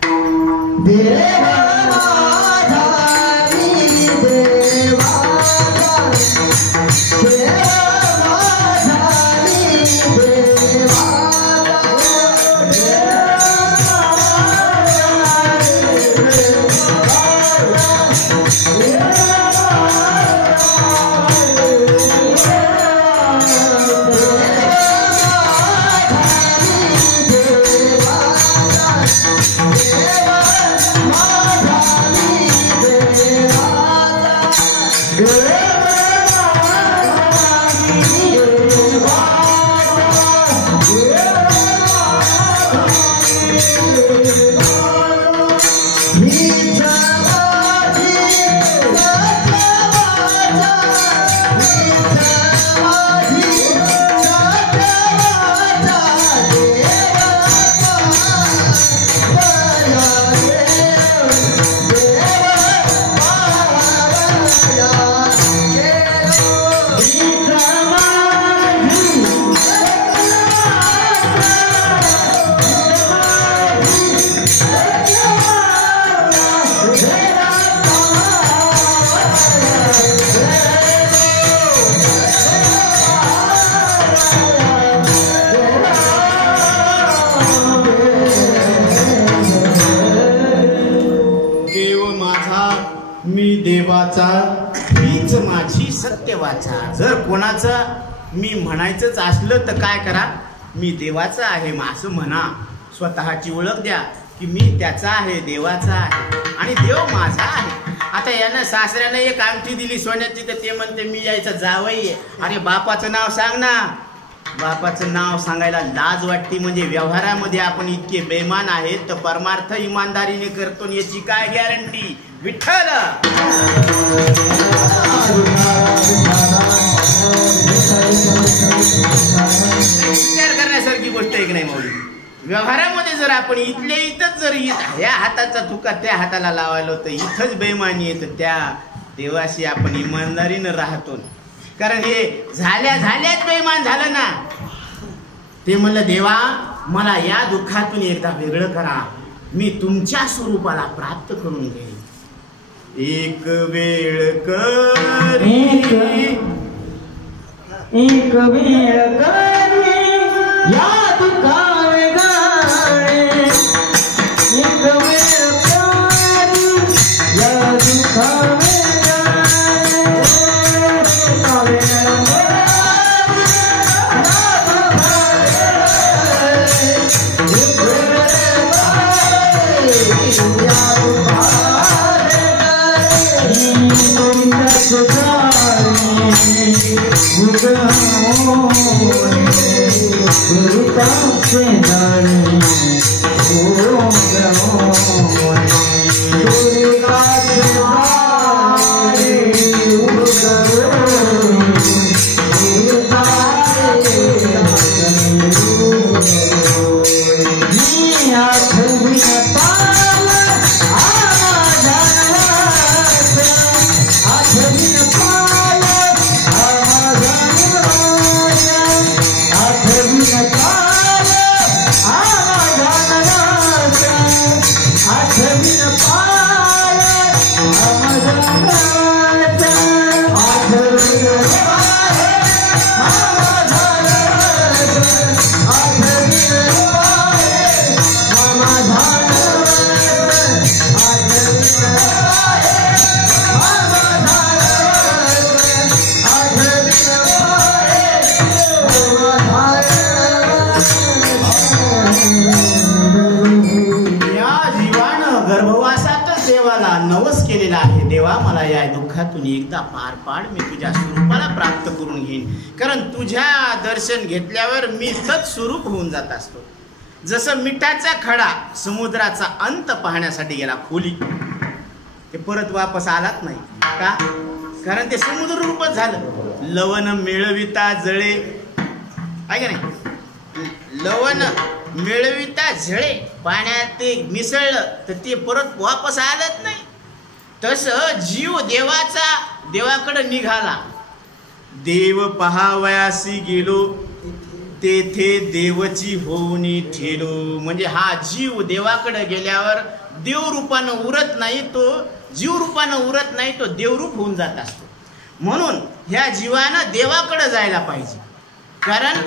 देवाचा हीच माझी सत्यवाचा. जर कोणाचं मी म्हणायचंच असलं तर काय करा, मी देवाचा आहे असं म्हणा. स्वतःची ओळख द्या की मी त्याचा आहे, देवाचा आहे आणि देव माझा आहे. आता यानं सासऱ्यानं एक अंगठी दिली सोन्याची, तर ते म्हणते मी यायचं जावई आहे. अरे बापाचं नाव सांग ना. बापाचं नाव सांगायला लाज वाटते. म्हणजे व्यवहारामध्ये आपण इतके बेमान आहेत तर परमार्थ इमानदारीने करतो, याची काय गॅरंटी. विठ्ठल विचार करण्यासारखी गोष्ट आहे की नाही माऊली. व्यवहारामध्ये जर आपण इथल्या इथंच जर ह्या हाताचा तुका त्या हाताला लावायला तर इथंच बेमानी येत, त्या देवाशी आपण इमानदारीनं राहतो. कारण हे झाल्याच बेमान झालं ना. ते म्हणलं देवा मला या दुःखातून एकदा वेगळं करा, मी तुमच्या स्वरूपाला प्राप्त करून घेईन. एक वेळ करी एक वेळ करी या दुःखा वेगाळे, एक वेळ करी या दुःखा एकदा पार पाड, मी तुझ्या स्वरूपाला प्राप्त करून घेईन. कारण तुझ्या दर्शन घेतल्यावर मी तत्स्वरूप होऊन जात असतो. जसं मिठाचा खडा समुद्राचा अंत पाहण्यासाठी गेला खोली, हे परत वापस आलाच नाही. का? कारण ते समुद्र रूपच झालं. लवण मिळविता जळे, आहे का नाही? लवण मिळविता जळे, पाण्यात ते मिसळलं तर ते परत वापस आलंच नाही. तसं जीव देवाकडे निघाला. देव पहावयासी गेलो, तेथे देवची होऊनी ठेलो. म्हणजे हा जीव देवाकडे गेल्यावर देवरूपानं उरत नाही, तो जीव रूपानं उरत नाही, तो देवरूप होऊन जात असतो. म्हणून ह्या जीवानं देवाकडे जायला पाहिजे. कारण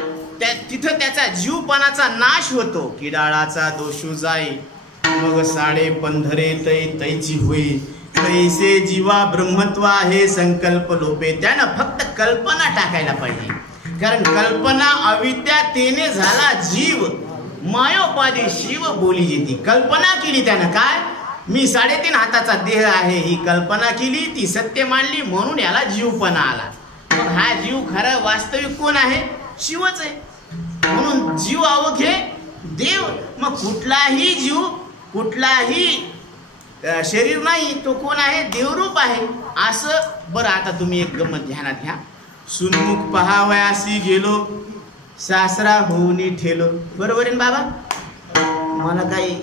तिथं त्याचा जीवपणाचा नाश होतो. किडाळाचा दोषू जाई, मग साडे पंधरे तैची होई. तैसे जीवा ब्रह्मत्व आहे संकल्प लोपे. त्यानं फक्त कल्पना टाकायला पाहिजे. कारण कल्पना अविद्या तेने झाला जीव, मायोपादी शिव बोली जेती. कल्पना केली त्यानं, काय? मी 3.5 हाताचा देह आहे ही कल्पना केली, ती सत्य मानली, म्हणून याला जीवपणा आला. मग हा जीव खरं वास्तविक कोण आहे? शिवच आहे. म्हणून जीव अवघे देव. मग कुठलाही जीव, कुठलाही शरीर नाही, तो कोण आहे? देवरूप आहे. असं. बरं, आता तुम्ही एक गंमत ध्यानात घ्या. सुन्मुख पहावयासी गेलो, सासरा होऊनी ठेलो. बरोबर आहे ना बाबा? मला काही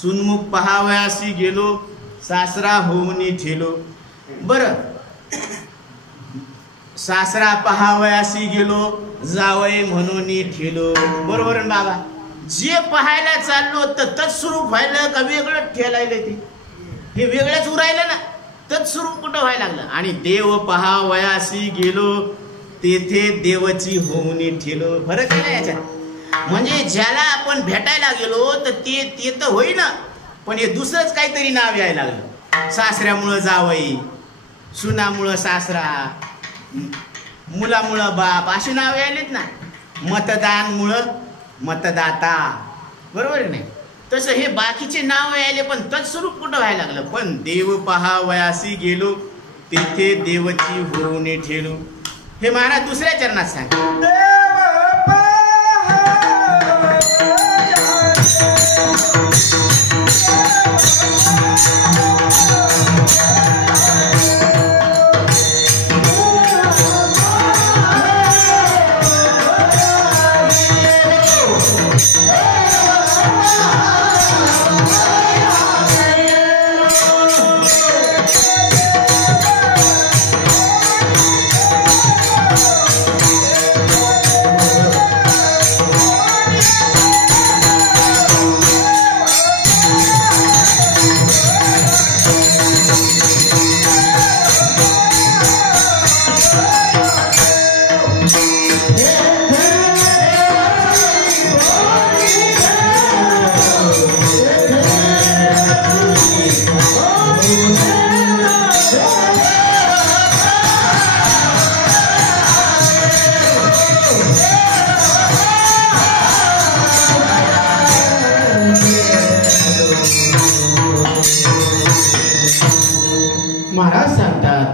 सुन्मुख पहावयासी गेलो, सासरा होऊनी ठेलो. बरं, सासरा पहावयासी गेलो, जावई म्हणून ठेलो. बरोबर आहे ना बाबा? जे पाहायला चाललो तर तत्स्वरूप व्हायला का वेगळं ठेलायला? हे वेगळंच उरायलं ना. तत्स्वरूप कुठं व्हायला लागलं? आणि देव पहावयासी गेलो, तेथे देवची होऊनी ठेलो. फरक आहे ना याच्यात. म्हणजे ज्याला आपण भेटायला गेलो तर ते तर होईना, पण हे दुसरंच काहीतरी नाव यायला लागलं. सासऱ्यामुळं जावई, सुनामुळं सासरा, मुलामुळं बाप, अशी नाव यायलेत ना. मतदानमुळं मतदाता. बरोबर आहे नाही? तसं हे बाकीचे नाव यायले, पण तत्स्वरूप कुठं व्हायला लागलं? पण देव पहावयासी गेलो, तेथे देवची होऊनी ठेलो. हे महाराज दुसऱ्या चरणात सांग. महाराज सांगतात,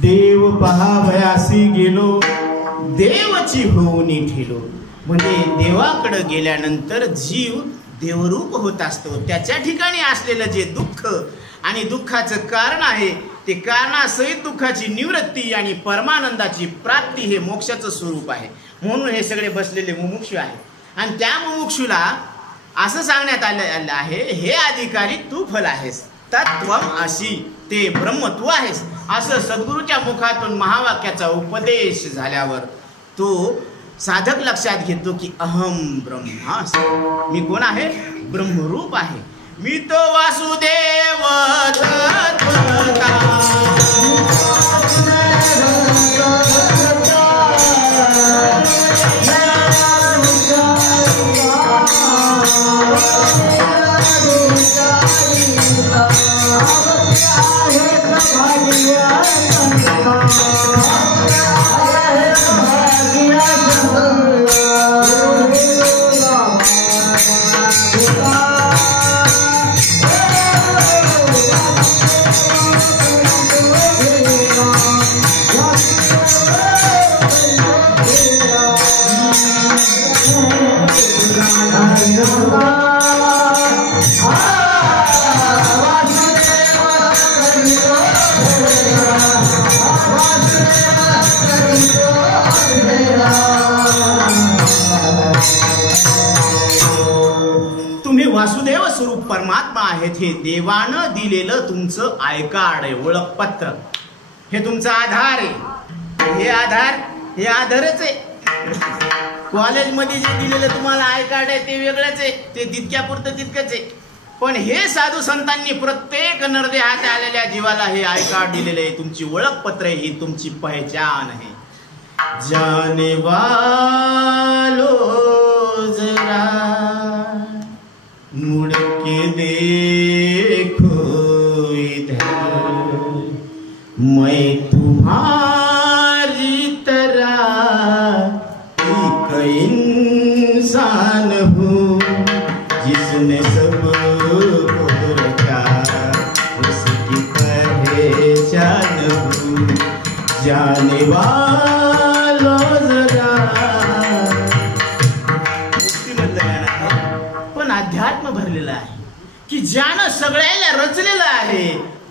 देव पहावयासी गेलो, देवची होऊनी ठेलो. म्हणजे देवाकडे गेल्यानंतर जीव देवरूप होत असतो. त्याच्या ठिकाणी असलेलं जे दुःख आणि दुःखाचं कारण आहे, ते कारणासहित दुःखाची निवृत्ती आणि परमानंदाची प्राप्ती हे मोक्षाचं स्वरूप आहे. म्हणून हे सगळे बसलेले मुमुक्षु आहे. आणि त्या मुमुक्षुला असं सांगण्यात आलं आहे, हे अधिकारी तू फल आहेस, तत्वम अशी, ते ब्रह्म तू आहेस. असं सद्गुरूच्या मुखातून महावाक्याचा उपदेश झाल्यावर तो साधक लक्षात घेतो की अहम ब्रह्मास्मि. मी कोण आहे? ब्रह्मरूप आहे. मी तो वासुदेव तत्वता. स्वरूप परमात्मा आहेत हे देवानं दिलेलं तुमचं आय कार्ड आहे, ओळखपत्र. हे तुमचा आधार आहे. हे आधारच आहे. कॉलेजमध्ये जे दिलेलं तुम्हाला आय कार्ड आहे ते वेगळंच आहे, ते तितक्यापुरतं तितकंच आहे. पण हे साधू संतांनी प्रत्येक नरदेहात आलेल्या जीवाला हे आय कार्ड दिलेलं आहे, तुमची ओळखपत्र आहे, ही तुमची पहचान आहे. जाने वालो जरा मुड़ के देखो इधर, मैं तुम्हारी तरह एक इंसान हूँ, जिसने सब रखा उसकी पहचान हूँ. जाने वालो जरा. पण अध्यात्म भरलेला आहे की ज्यानं सगळ्याला रचलेलं आहे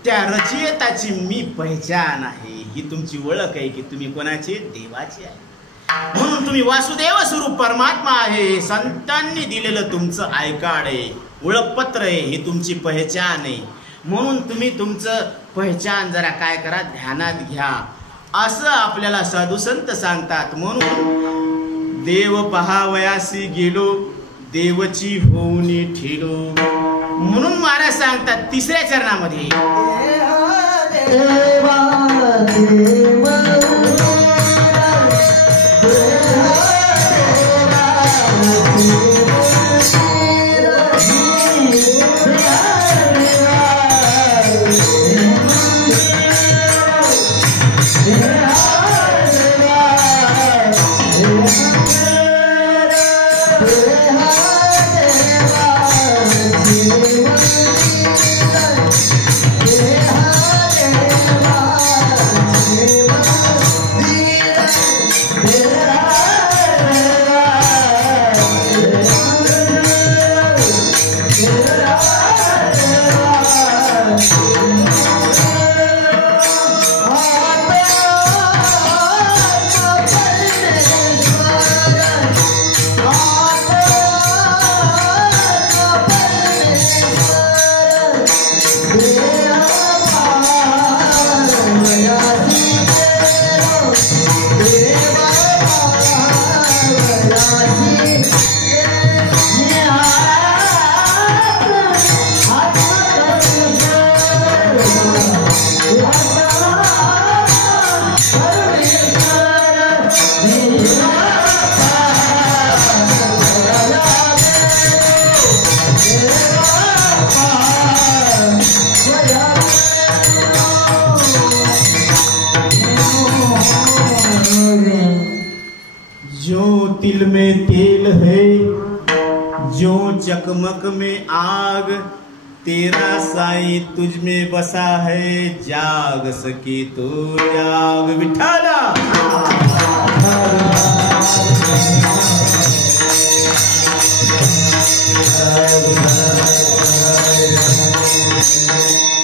त्या रचयिताची मी पहचान आहे. ही तुमची ओळख आहे की तुम्ही कोणाचे? देवाचे आहे. म्हणून तुम्ही वासुदेव स्वरूप परमात्मा आहे. संतांनी दिलेलं तुमचं आय कार्ड आहे, ओळखपत्र आहे, ही तुमची पहचान आहे. म्हणून तुम्ही तुमचं पहचान जरा काय करा, ध्यानात घ्या, असं आपल्याला साधू संत सांगतात. म्हणून देव पहावयासी गेलो, देवची होऊनी ठेलो. म्हणून महाराज सांगतात तिसऱ्या चरणामध्ये, तिल में तेल है, जो चकमक में आग, तेरा साई तुझ में बसा है, जाग सके तो जाग. विठाला.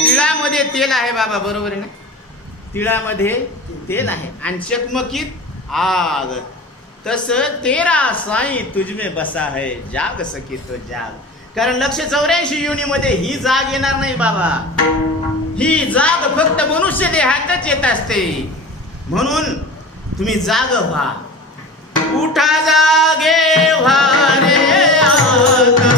तिळामध्ये तेल आहे बाबा, बरोबर आहे ना? तिळामध्ये तेल आहे आणि चकमकीत आग. तसं तेरा साई तुझमे बसा है, जाग सके तो जाग. कारण 184 योनीमध्ये ही जाग येणार नाही बाबा. ही जाग फक्त मनुष्य देहातच येत असते. म्हणून तुम्ही जाग व्हा. उठा जागे व्हा रे आता.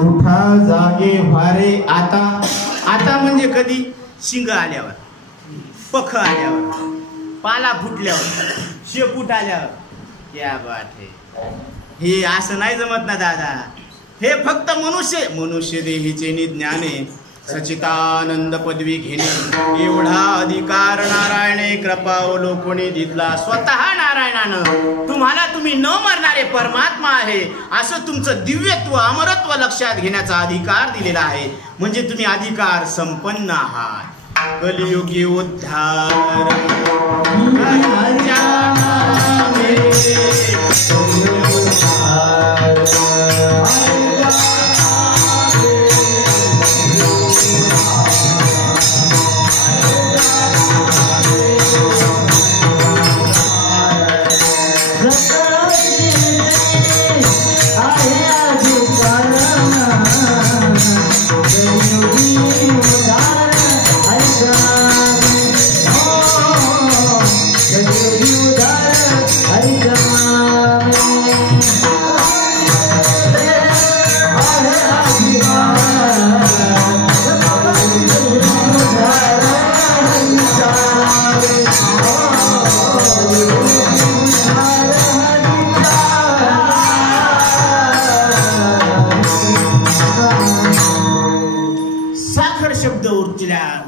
उठा जागे व्हारे आता. आता म्हणजे कधी? शिंग आल्यावर, पख आल्यावर. पाला फुटल्यावर, शेपूट आल्यावर, क्या बात है. हे असं नाही जमत ना दादा. हे फक्त मनुष्य देहीचे ज्ञान आहे. सचितानंद पदवी घेणे एवढा अधिकार नारायणे कृपावलोकने दिला. स्वतः नारायणानं तुम्हाला तुम्ही न मरणारे परमात्मा आहे असं तुमचं दिव्यत्व अमरत्व लक्षात घेण्याचा अधिकार दिलेला आहे. म्हणजे तुम्ही अधिकार संपन्न आहात. कलियुगी उद्धार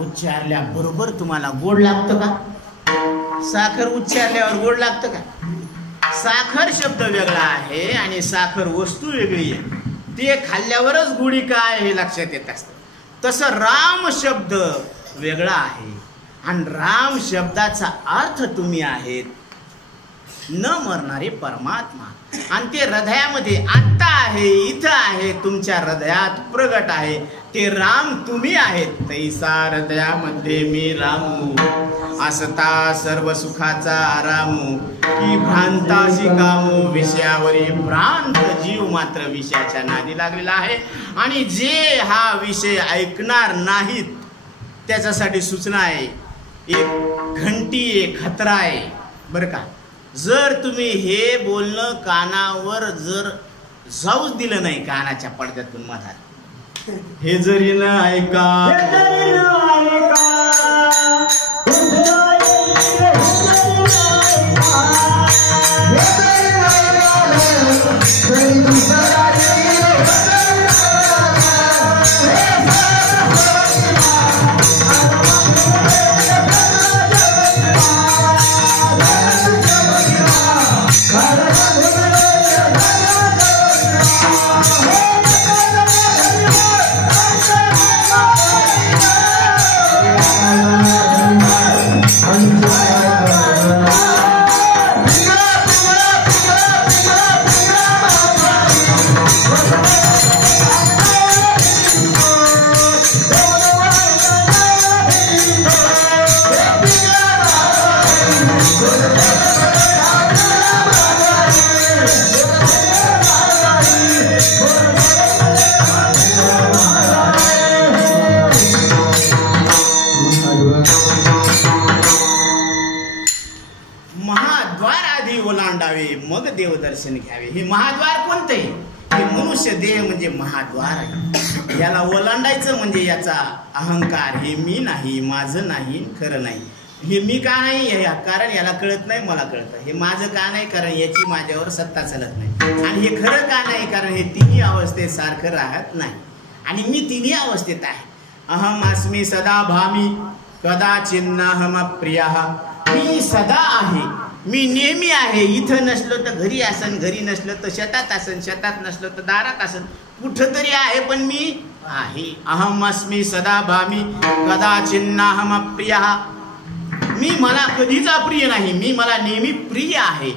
उच्चारल्या बरोबर तुम्हाला गोड लागतं का? साखर उच्चारल्यावर गोड लागतं का? साखर शब्द वेगळा आहे आणि साखर वस्तू वेगळी आहे. ते खाल्ल्यावरच गोडी काय हे लक्षात येत असतं. तसं राम शब्द वेगळा आहे आणि राम शब्दाचा अर्थ तुम्ही आहेत न मरणारे परमात्मा. आणि ते हृदयामध्ये आत्ता आहे, इथं आहे, तुमच्या हृदयात प्रगट आहे. ते राम तुम्ही आहेत. तैसा हृदयामध्ये मी रामू, असता सर्व सुखाचा आरामू, की भ्रांतासी कामू विषयावरी. भ्रांत जीव मात्र विषयाच्या नादी लागलेला आहे. आणि जे हा विषय ऐकणार नाहीत त्याच्यासाठी सूचना आहे, एक घंटी आहे, खतरा आहे बरं का. जर तुम्ही हे बोलणं कानावर जर जाऊच दिलं नाही, कानाच्या पडद्यातून मधात, हे जरी न ऐका मग देवदर्शन घ्यावे. हे महाद्वार कोणते? हे मनुष्य देह म्हणजे महाद्वार आहे. याला ओलांडायचं म्हणजे याचा अहंकार, हे मी नाही, माझं नाही, खरं नाही. हे मी का नाही? कारण याला कळत नाही, मला कळतं. हे माझं का नाही? कारण याची माझ्यावर सत्ता चालत नाही. आणि हे खरं का नाही? कारण हे तिन्ही अवस्थेत सारखं राहत नाही. आणि मी तिन्ही अवस्थेत आहे. अहम अस्मी सदा भामी कदाचिन्नाहम प्रियः. मी सदा आहे, मी नेहमी आहे. इथं नसलो तर घरी असन, घरी नसलो तर शेतात असन, शेतात नसलो तर दारात असन, कुठं तरी आहे पण मी आहे. अहम अस्मी सदा भामी कदाचिन्नाहम प्रियः. मी मला कधीच अप्रिय नाही, मी मला नेहमी प्रिय आहे.